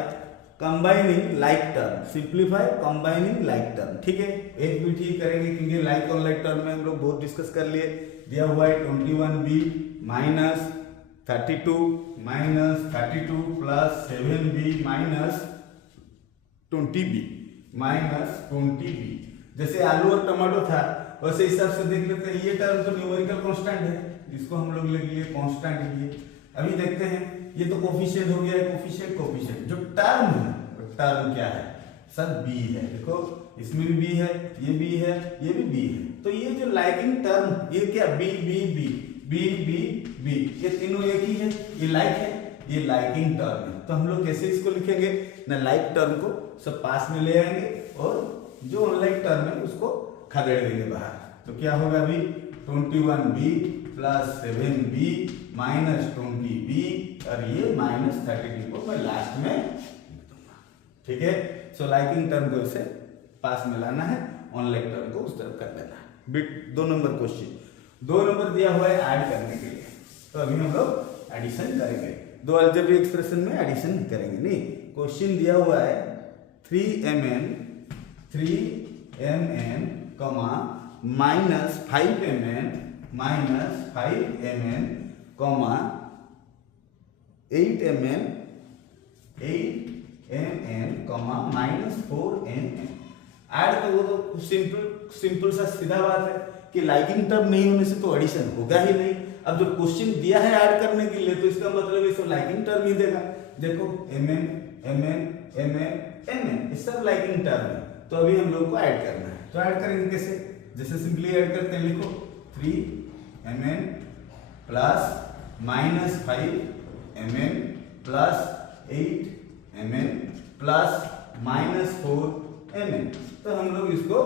combining like term, simplify combining like term. ठीक है, एक भी ठीक करेंगे क्योंकि लाइक और लाइक टर्म में हम लोग बहुत डिस्कस कर लिए। दिया हुआ है 21b minus 32 plus 7b minus 20b। जैसे आलू और टमाटो था वैसे हिसाब से देख लेते हैं, ये टर्म तो न्यूमेरिकल कांस्टेंट है, इसको हम लोग लिख लिए कांस्टेंट लिए। अभी देखते हैं, ये तो कोफिशिएंट हो गया है, कोफिशिएंट जो टर्म है, टर्म क्या है सर, b है। देखो इसमें भी b है, ये b है, ये भी b है। तो ये जो लाइकिंग टर्म, ये क्या b ये तीनों एक ही है, ये लाइक है, ये लाइकिंग टर्म है। तो हम लोग कैसे इसको लिखेंगे ना, लाइक टर्म को सब पास में ले आएंगे और जो अनलाइक टर्म है उसको खदेड़ देंगे बाहर। तो क्या होगा अभी 21b plus 7b minus 20b और ये माइनस 32 को मैं लास्ट में लिख दूंगा। ठीक है, सो लाइकिंग टर्म को इसे पास में लाना है, अनलाइक टर्म को उस तरफ कर देना है। बिट 2 नंबर क्वेश्चन, 2 नंबर दिया हुआ है ऐड करने के लिए। तो अभी हम लोग एडिशन करेंगे, 2 अलजेब्रिक एक्सप्रेशन में एडिशन करेंगे। नहीं, क्वेश्चन दिया हुआ है 3mn minus 5mn comma 8mn comma minus 4mn। Add तो वो तो सिंपल सा सीधा बात है कि लाइकिंग टर्म नहीं होने से तो एडिशन होगा ही नहीं। अब जो क्वेश्चन दिया है ऐड करने के लिए, तो इसका मतलब इसको लाइकिंग टर्म ही देगा। देखो mn ये सब लाइकिंग टर्म है, तो अभी हम लोग को ऐड करना है। तो ऐड करेंगे कैसे, जैसे सिंपली ऐड करते हैं, लिखो 3mn plus minus 5mn plus 8mn plus minus 4mn। तो हम लोग इसको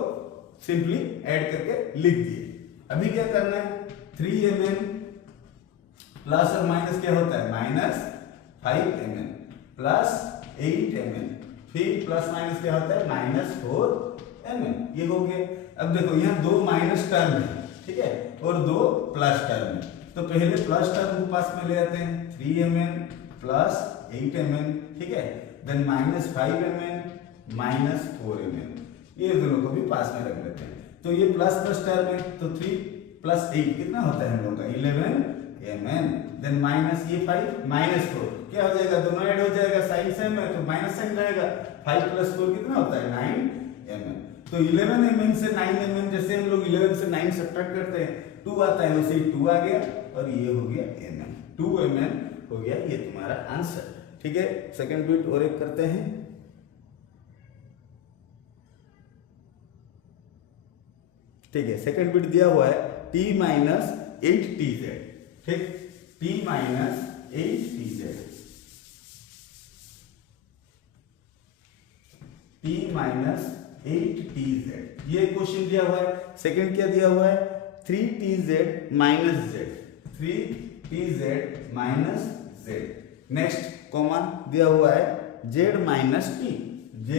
सिंपली ऐड करके लिख दिए। अभी क्या करना है, 3mn प्लस और माइनस क्या होता है, माइनस 5mn प्लस 8mn, फिर प्लस माइनस क्या होता है, माइनस 4mn। ये हो गया। अब देखो यहाँ 2 माइनस टर्म है, ठीक है, और 2 प्लस टर्म है। तो पहले प्लस टर्म को पास में ले आते हैं, 3mn प्लस 8mn, ठीक है, then minus 5mn minus 4mn, ये दोनों को भी पास में रख लेते हैं। तो ये प्लस प्लस टर्म है, तो 3 प्लस 8 कितना होता है हम लोग का, 11mn, देन माइनस ये 5 माइनस 4, क्या हो जाएगा, दोनों ऐड हो जाएगा, साइन सेम है तो माइनस साइन रहेगा। 5 प्लस 4 कितना होता है, 9mn। तो 11mn से 9mn, जैसे हम लोग 11 से 9 सब्ट्रैक्ट करते हैं 2 आता है, वैसे ही 2 आ गया और ये हो गया mn, 2mn हो गया, ये तुम्हारा आंसर। ठीक है, सेकंड बिट और एक करते हैं। ठीक है, सेकंड बिट दिया हुआ है t माइनस 8tz, ठीक, t minus 8tz, t minus 8tz, ये क्वेश्चन दिया हुआ है। सेकंड क्या दिया हुआ है, 3tz minus z, 3tz minus z। Next common दिया हुआ है z minus t, z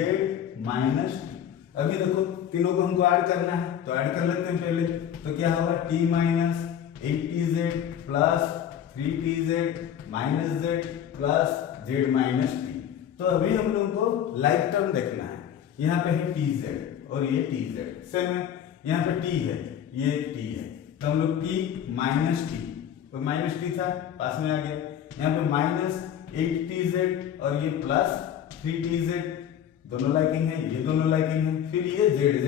minus t। अभी देखो तीनों को हमको ऐड करना है, तो ऐड कर लेते हैं पहले। तो क्या होगा, t minus 8tz plus 3tz minus z plus z minus t। तो अभी हम लोग को लाइक टर्म देखना है। यहाँ पे है tz और ये tz सेम है, यहाँ पे t है, ये t है, तो हम लोग t माइनस t, तो माइनस t था पास में आ गया। यहाँ पे माइनस 8tz और ये प्लस 3tz, दोनों लाइकिंग है, ये दोनों लाइकिंग है, फिर ये z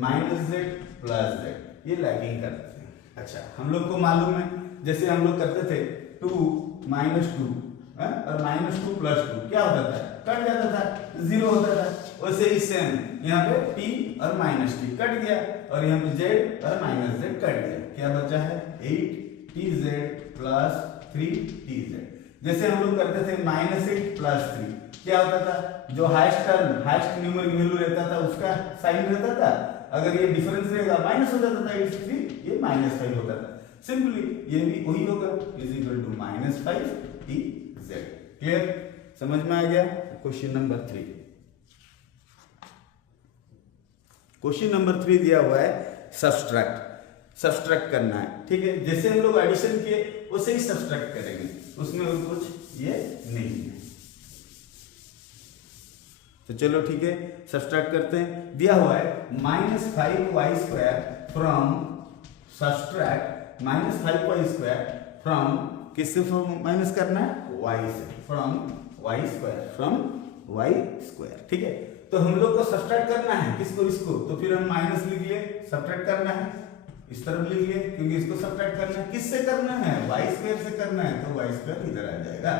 minus z plus z, ये लाइकिंग करते हैं। अच्छा, हम लोग को मालूम है, जैसे हम लोग करते थे 2 माइनस 2 और माइनस 2 प्लस 2 क्या होता था, कट जाता था, 0 होता था। वैसे ही सेम यहाँ पे t और माइनस t कट गया और यहाँ पे z और माइनस z कट गया, क्या बचा है 8tz प्लस 3tz। जैसे हम लोग करते थे -8 + 3, क्या होता था, जो हाईएस्ट न्यूमेरिक वैल्यू रहता था उसका साइन रहता था, अगर ये डिफरेंस रहेगा माइनस हो जाता था 83, ये -5 होता था। सिंपली ये भी वही होगा, is equal to -5 EZ। Clear, समझ में आ गया। क्वेश्चन नंबर 3, क्वेश्चन नंबर 3 दिया हुआ है सब्सट्रैक्ट करना है, ठीक है। जैसे हम लोग एडिशन किए वैसे ही सब्सट्रैक्ट करेंगे, उसमें और कुछ ये नहीं है। तो चलो ठीक है, सब्सट्रैक्ट करते हैं। दिया हुआ है -5y² from, subtract -5y² from, किससे माइनस करना है, y से, फ्रॉम y², ठीक है। तो हम लोग को सब्सट्रैक्ट करना है किसको, इसको, तो फिर हम माइनस लिख लिए, सब्ट्रैक्ट करना है इस तरफ लिख लिए, क्योंकि इसको सब्ट्रैक्ट करना है, किससे करना है, y² से करना है, तो y² इधर आ जाएगा।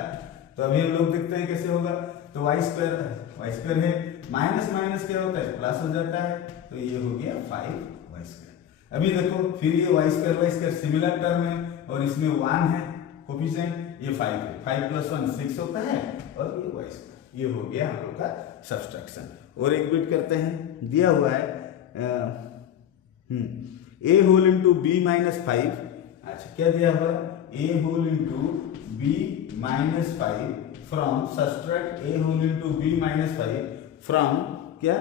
तो अभी हम लोग देखते हैं कैसे होगा। तो y² है, माइनस माइनस क्या होता है, प्लस हो जाता है, तो ये हो गया 5y²। अभी देखो फिर ये y² सिमिलर टर्म है और इसमें 1 है कोफिशिएंट, ये 5 है, 5 + 1 6 होता है, और ये y², ये हो गया हम लोग का सब्सट्रैक्शन। और एक बिट करते हैं, दिया हुआ है a होल इंटू b -5, अच्छा क्या दिया हुआ है, a whole into b -5 from, subtract a whole into b -5 from क्या,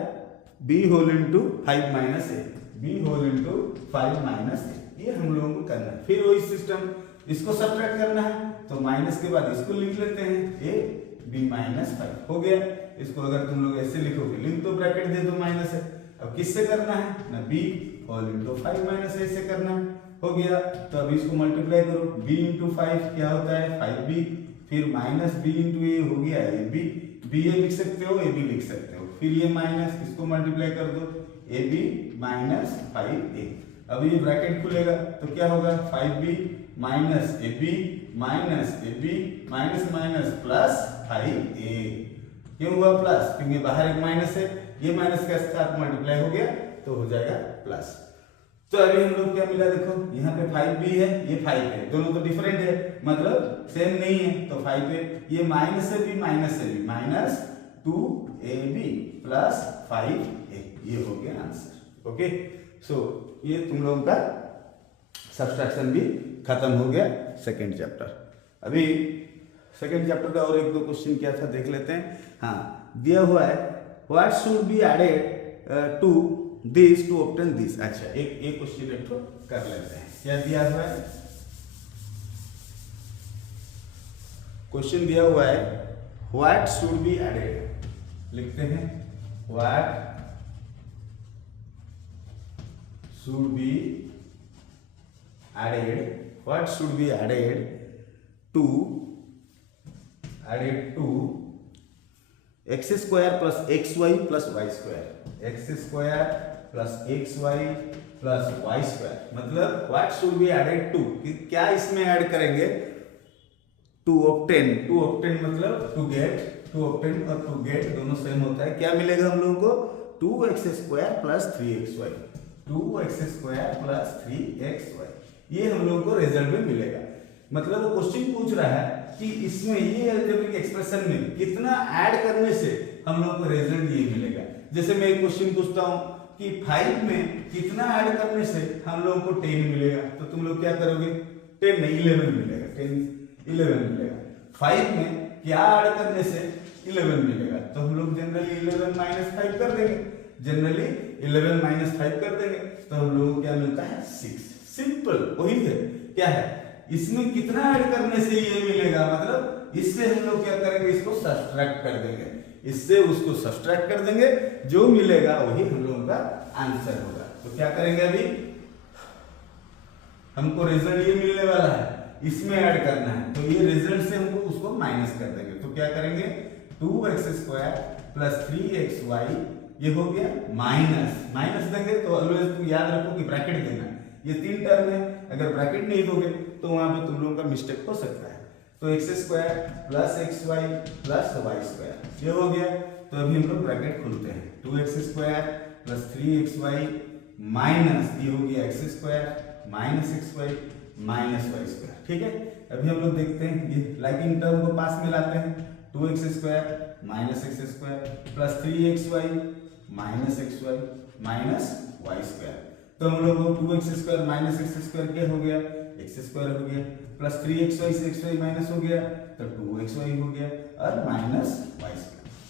b whole into 5 - a, b whole into 5 - a, ये हम लोगों को करना है। फिर वही सिस्टम, इसको सब्ट्रैक्ट करना है, तो माइनस के बाद इसको लिख लेते हैं, a b -5 हो गया। इसको अगर तुम लोग ऐसे लिखोगे, लिख तो ब्रैकेट दे दो माइनस है, अब किससे करना है ना, b होल इंटू 5 - a से करना है, हो गया। तो अब इसको मल्टीप्लाई करो, b इंटू 5 क्या होता है, 5b, फिर -b इंटू a हो गया ab, b a लिख सकते हो, ab लिख सकते हो, फिर ये माइनस, इसको मल्टीप्लाई कर दो, ab -5a। अब ये ब्रैकेट खुलेगा तो क्या होगा, 5b -ab minus plus 5a। क्यों हुआ प्लस, क्योंकि बाहर एक माइनस है, ये माइनस का साथ मल्टीप्लाई हो गया तो हो जाएगा प्लस। तो अभी हम लोग क्या मिला, देखो यहाँ पे 5b है, ये 5 है, दोनों तो डिफरेंट है, मतलब सेम नहीं है, तो 5 है, ये माइनस है b -2ab प्लस 5a, ये हो गया आंसर। ओके, सो ये तुम लोगों का सब्सट्रैक्शन भी खत्म हो गया सेकेंड चैप्टर। अभी सेकेंड चैप्टर का और एक दो क्वेश्चन क्या था देख लेते हैं। हाँ, दिया हुआ है what should be added to this to obtain this. अच्छा, एक क्वेश्चन एक तो कर लेते हैं, क्या दिया हुआ है, क्वेश्चन दिया हुआ है व्हाट शुड बी एडेड, लिखते हैं what should be added, what should be added to x² plus xy plus y², x² plus xy plus y², मतलब what should be added to, क्या इसमें ऐड करेंगे, to obtain मतलब to obtain और to get दोनों same होता है। क्या मिलेगा हम लोगों को, 2x² plus 3xy, 2x² plus 3xy, ये हम लोगों को रिजल्ट में मिलेगा। मतलब वो क्वेश्चन पूछ रहा है कि इसमें ये अलजेब्रिक एक्सप्रेशन में कितना ऐड करने से हम लोगों को रिजल्ट ये मिलेगा। जैसे मैं एक क्वेश्चन पूछता हूँ कि 5 में कितना ऐड करने से हम लोगों को 10 मिलेगा, तो तुम लोग क्या करोगे, 10 नहीं 11 मिलेगा, 11 मिलेगा। 5 में क्या ऐड करने से 11 मिलेगा, तो हम लोग जनरली 11 - 5 कर देंगे, जनरली 11 - 5 कर देंगे, तो हम लोगों को क्या मिलता है, 6। सिंपल वही है, क्या है, इसमें कितना ऐड करने से ये मिलेगा, मतलब इससे हम लोग क्या करेंगे, इसको सब्ट्रैक्ट कर देंगे, इससे उसको सब्ट्रैक्ट कर देंगे, जो मिलेगा वही हम लोगों का आंसर होगा। तो क्या करेंगे, अभी हमको रिजल्ट ये मिलने वाला है, इसमें ऐड करना है, तो ये रिजल्ट से हमको उसको माइनस कर देंगे। तो क्या करेंगे, 2x² plus 3xy, ये हो गया माइनस देंगे, तो ऑलवेज तुम याद रखो कि ब्रैकेट देना, ये 3 टर्म है, अगर ब्रैकेट नहीं दोगे तो वहां पे तुम लोगों का मिस्टेक हो सकता है। तो x² plus xy plus y², ये हो गया। तो अभी हम लोग ब्रैकेट खोलते हैं, 2x² plus 3xy माइनस, ये हो गया x² minus xy minus y², ठीक है। अभी हम लोग देखते हैं ये लाइकिंग टर्म को पास में लाते हैं, 2x² minus x² plus 3xy minus xy minus y²। तो हम लोग 2x² माइनस x² क्या हो गया, x² हो गया, प्लस 3xy से xy माइनस हो गया तो 2xy हो गया और माइनस y²।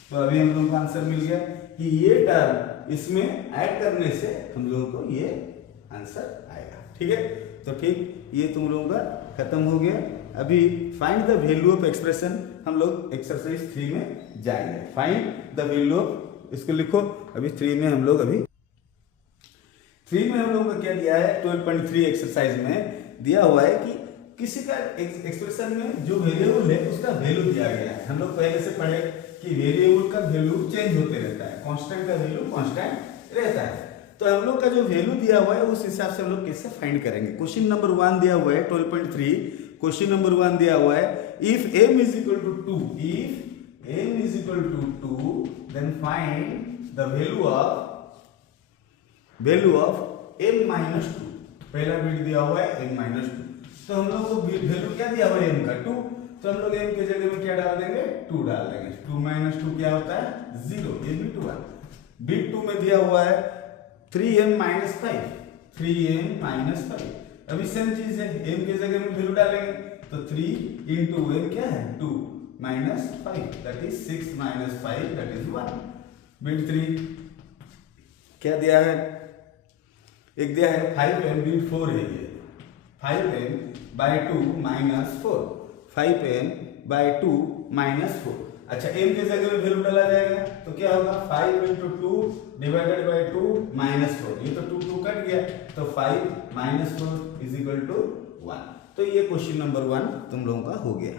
तो अभी हम लोगों को आंसर मिल गया कि ये टर्म इसमें ऐड करने से हम लोगों को ये आंसर आएगा। ठीक है, तो ठीक ये तुम लोगों का खत्म हो गया। अभी find the value of expression हम लोग एक्सरसाइज 3 में जाएंगे। फाइंड द वैल्यू ऑफ, इसको लिखो अभी 3 में हम लोग अभी 3 में हम लोगों को क्या दिया है, 12.3 एक्सरसाइज में दिया हुआ है कि किसी का एक्सप्रेशन में जो वेरिएबल है उसका वैल्यू दिया गया है। हम लोग पहले से पढ़े कि वेरिएबल का वैल्यू चेंज होते रहता है, कांस्टेंट का वैल्यू कांस्टेंट रहता है। तो हम लोग का जो वैल्यू दिया हुआ है उस हिसाब से हम लोग कैसे फाइंड करेंगे। क्वेश्चन नंबर 1 दिया हुआ है 12.3, क्वेश्चन नंबर 1 दिया हुआ है if m is equal to 2, if m is equal to 2 then find the value of m minus 2। पहला बिट दिया हुआ है m माइनस 2, तो हम लोग को वैल्यू क्या दिया हुआ है m का 2, तो हम लोग m के जगह में क्या डाल देंगे, 2 डाल देंगे। 2 माइनस 2 क्या होता है, 0, ये बिट 1। बिट 2 में दिया हुआ है 3m माइनस 5, 3m माइनस 5। अभी सेम चीज है, m के जगह में वैल्यू डालेंगे तो 3 इंटू m क्या है, 2 minus 5 that is 6 minus 5 that is 1। Bit 3 क्या दिया है, एक दिया है 5m, बिट 4 है ये 5m by 2 minus 4, 5m by 2 minus 4। अच्छा m के जगह में वैल्यू डाला जाएगा तो क्या होगा, 5 इंटू 2 डिवाइडेड बाई 2 माइनस 4, ये तो 2 2 कट गया तो 5 माइनस 4 इज इक्वल टू 1। तो ये क्वेश्चन नंबर 1 तुम लोगों का हो गया।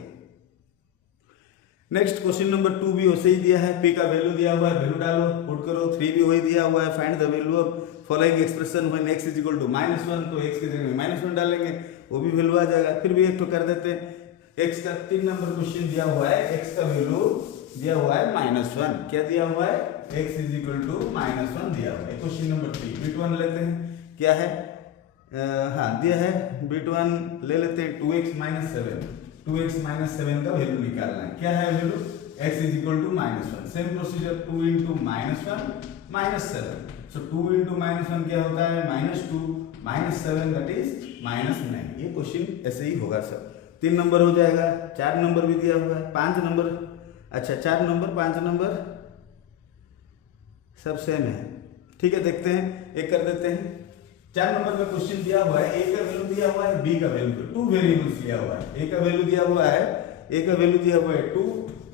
नेक्स्ट क्वेश्चन नंबर 2 भी वैसे ही दिया है, p का वैल्यू दिया हुआ है, वैल्यू डालो पुट करो। 3 भी वही दिया हुआ है, find the value of following expression when x is equal to -1, तो x के जगह में -1 डालेंगे, वो भी वैल्यू आ जाएगा। फिर भी एक तो कर देते हैं, x का 3 नंबर क्वेश्चन दिया हुआ है, x का वैल्यू दिया हुआ है -1, क्या दिया हुआ है, x इज इक्वल टू -1 दिया हुआ है। क्वेश्चन नंबर 3 बिट 1 लेते हैं, क्या है, हाँ दिया है बिट 1 ले लेते हैं 2x माइनस 7, 2x माइनस 7 का वैल्यू निकालना है। क्या है value, x is equal to -1, same procedure 2 into -1 minus 7, so 2 into -1 क्या होता है, -2 माइनस 7 दैट इज -9। ये क्वेश्चन ऐसे ही होगा सर। 3 नंबर हो जाएगा, 4 नंबर भी दिया हुआ है, 5 नंबर, अच्छा 4 नंबर 5 नंबर सब सेम है। ठीक है, देखते हैं, एक कर देते हैं। 4 नंबर में क्वेश्चन दिया हुआ है, a का वैल्यू दिया हुआ है, b का वैल्यू, 2 वेरिएबल्स दिया हुआ है। a का वैल्यू दिया हुआ है, a का वैल्यू दिया हुआ है 2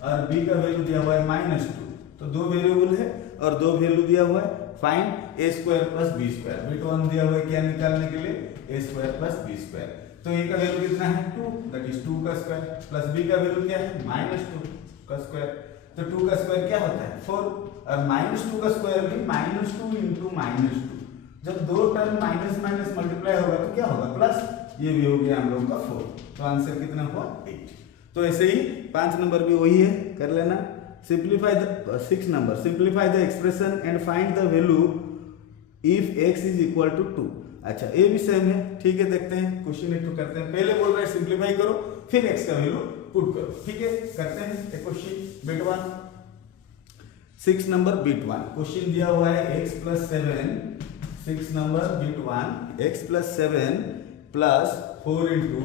और b का वैल्यू दिया हुआ है -2, तो 2 वेरिएबल है और 2 वैल्यू दिया हुआ है। Find a square plus b square, bit 1 दिया हुआ है क्या निकालने के लिए, a square plus b square. तो a का वैल्यू कितना है 2 दैट इज 2 का स्क्वायर, प्लस b का वैल्यू क्या है -2 का स्क्वायर, तो 2 का स्क्वायर क्या होता है 4 और -2 का स्क्वायर भी -2 इंटू -2। जब दो टर्म माइनस माइनस मल्टीप्लाई होगा तो क्या होगा प्लस, ये भी हो गया हम लोगों का 4, तो आंसर कितना हुआ 8। तो ऐसे ही 5 नंबर भी वही है, कर लेना। Simplify the 6 number, simplify the expression and find the value if x is equal to 2। अच्छा ये भी सेम है, ठीक है, देखते हैं क्वेश्चन एक तो करते हैं। पहले बोल रहा है सिंप्लीफाई करो फिर x का वैल्यू पुट करो, ठीक है, करते हैं एक question bit 1। 6 number bit 1 question दिया हुआ है x plus 7, 6 number bit 1 x plus 7 plus 4 into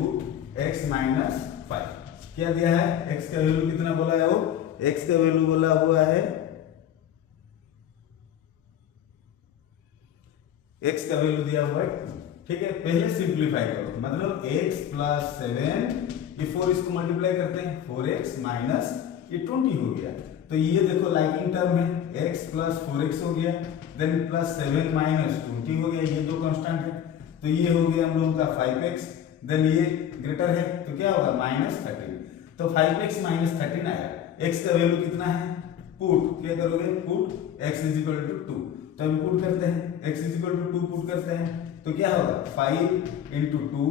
x minus 5, क्या दिया है, x का वैल्यू कितना बोला है, वो x का वैल्यू बोला हुआ है, x का वैल्यू दिया हुआ है 2, ठीक है। पहले सिंप्लीफाई करो, मतलब x प्लस 7, ये 4 इसको मल्टीप्लाई करते हैं, 4x माइनस ये 20 हो गया, तो ये देखो लाइकिंग टर्म है, x प्लस 4x हो गया, देन प्लस 7 माइनस 20 हो गया, ये दो कांस्टेंट है, तो ये हो गया हम लोगों का 5x, देन ये ग्रेटर है तो क्या होगा -13, तो 5x माइनस 13 आया। x का वैल्यू कितना है, पुट क्या करोगे, put x is equal to 2, तो अभी पुट करते हैं, x is equal to 2 put करते हैं तो क्या होगा 5 इंटू 2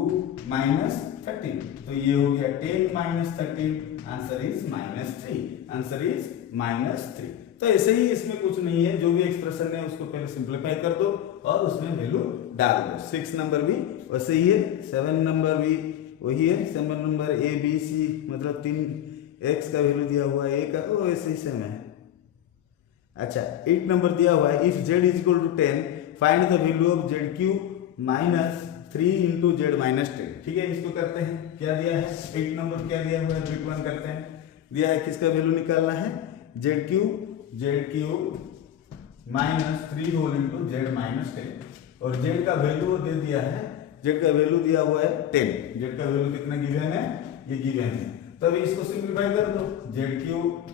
माइनस 13, तो ये हो गया 10 minus 13, answer is -3, answer is -3। तो ऐसे ही इसमें कुछ नहीं है, जो भी एक्सप्रेशन है उसको पहले सिंप्लीफाई कर दो और उसमें वैल्यू डाल दो। 6 नंबर भी वैसे ही है, 7 नंबर भी वही है same number A B C, मतलब 3 x का वैल्यू दिया हुआ है, ए का ओ ऐसे ही सेम है। अच्छा 8 नंबर दिया हुआ है, if z is equal to 10 find the value of zq minus 3 into z minus 10। ठीक है, इसको करते हैं। क्या दिया है 8 नंबर, क्या दिया हुआ है, बिट 1 करते हैं। दिया है किसका वैल्यू निकालना है, zq minus 3 whole into z minus 10, और जेड का वैल्यू दे दिया है, जेड का वैल्यू दिया हुआ है 10। जेड का वैल्यू कितना गिवन है, ये गिवन है। तो अभी इसको सिंप्लीफाई कर दो, zq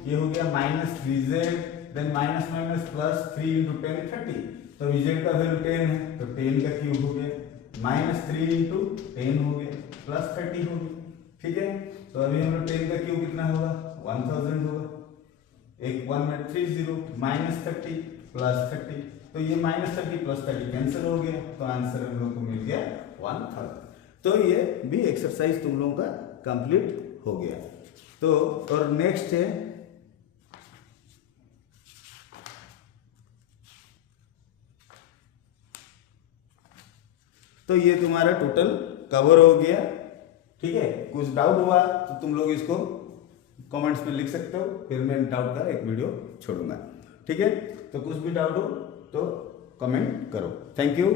ये हो गया minus 3z, then minus minus plus 3 into 10 30। तो अभी z का वैल्यू 10 है, तो 10 का क्यूब हो गया, माइनस 3 इंटू 10 हो गया, प्लस 30 हो गया। ठीक है, तो अभी हम लोग 10 का क्यूब कितना होगा, 1000 होगा, एक 1 में 30 माइनस 30 प्लस 30, तो ये माइनस 30 प्लस 30 कैंसिल हो गया, तो आंसर हम लोग को मिल गया 1000। तो ये भी एक्सरसाइज तुम लोगों का कंप्लीट हो गया। तो और नेक्स्ट है तो ये तुम्हारा टोटल कवर हो गया। ठीक है, कुछ डाउट हुआ तो तुम लोग इसको कमेंट्स में लिख सकते हो, फिर मैं डाउट का एक वीडियो छोड़ूंगा। ठीक है, तो कुछ भी डाउट हो तो कमेंट करो। Thank you.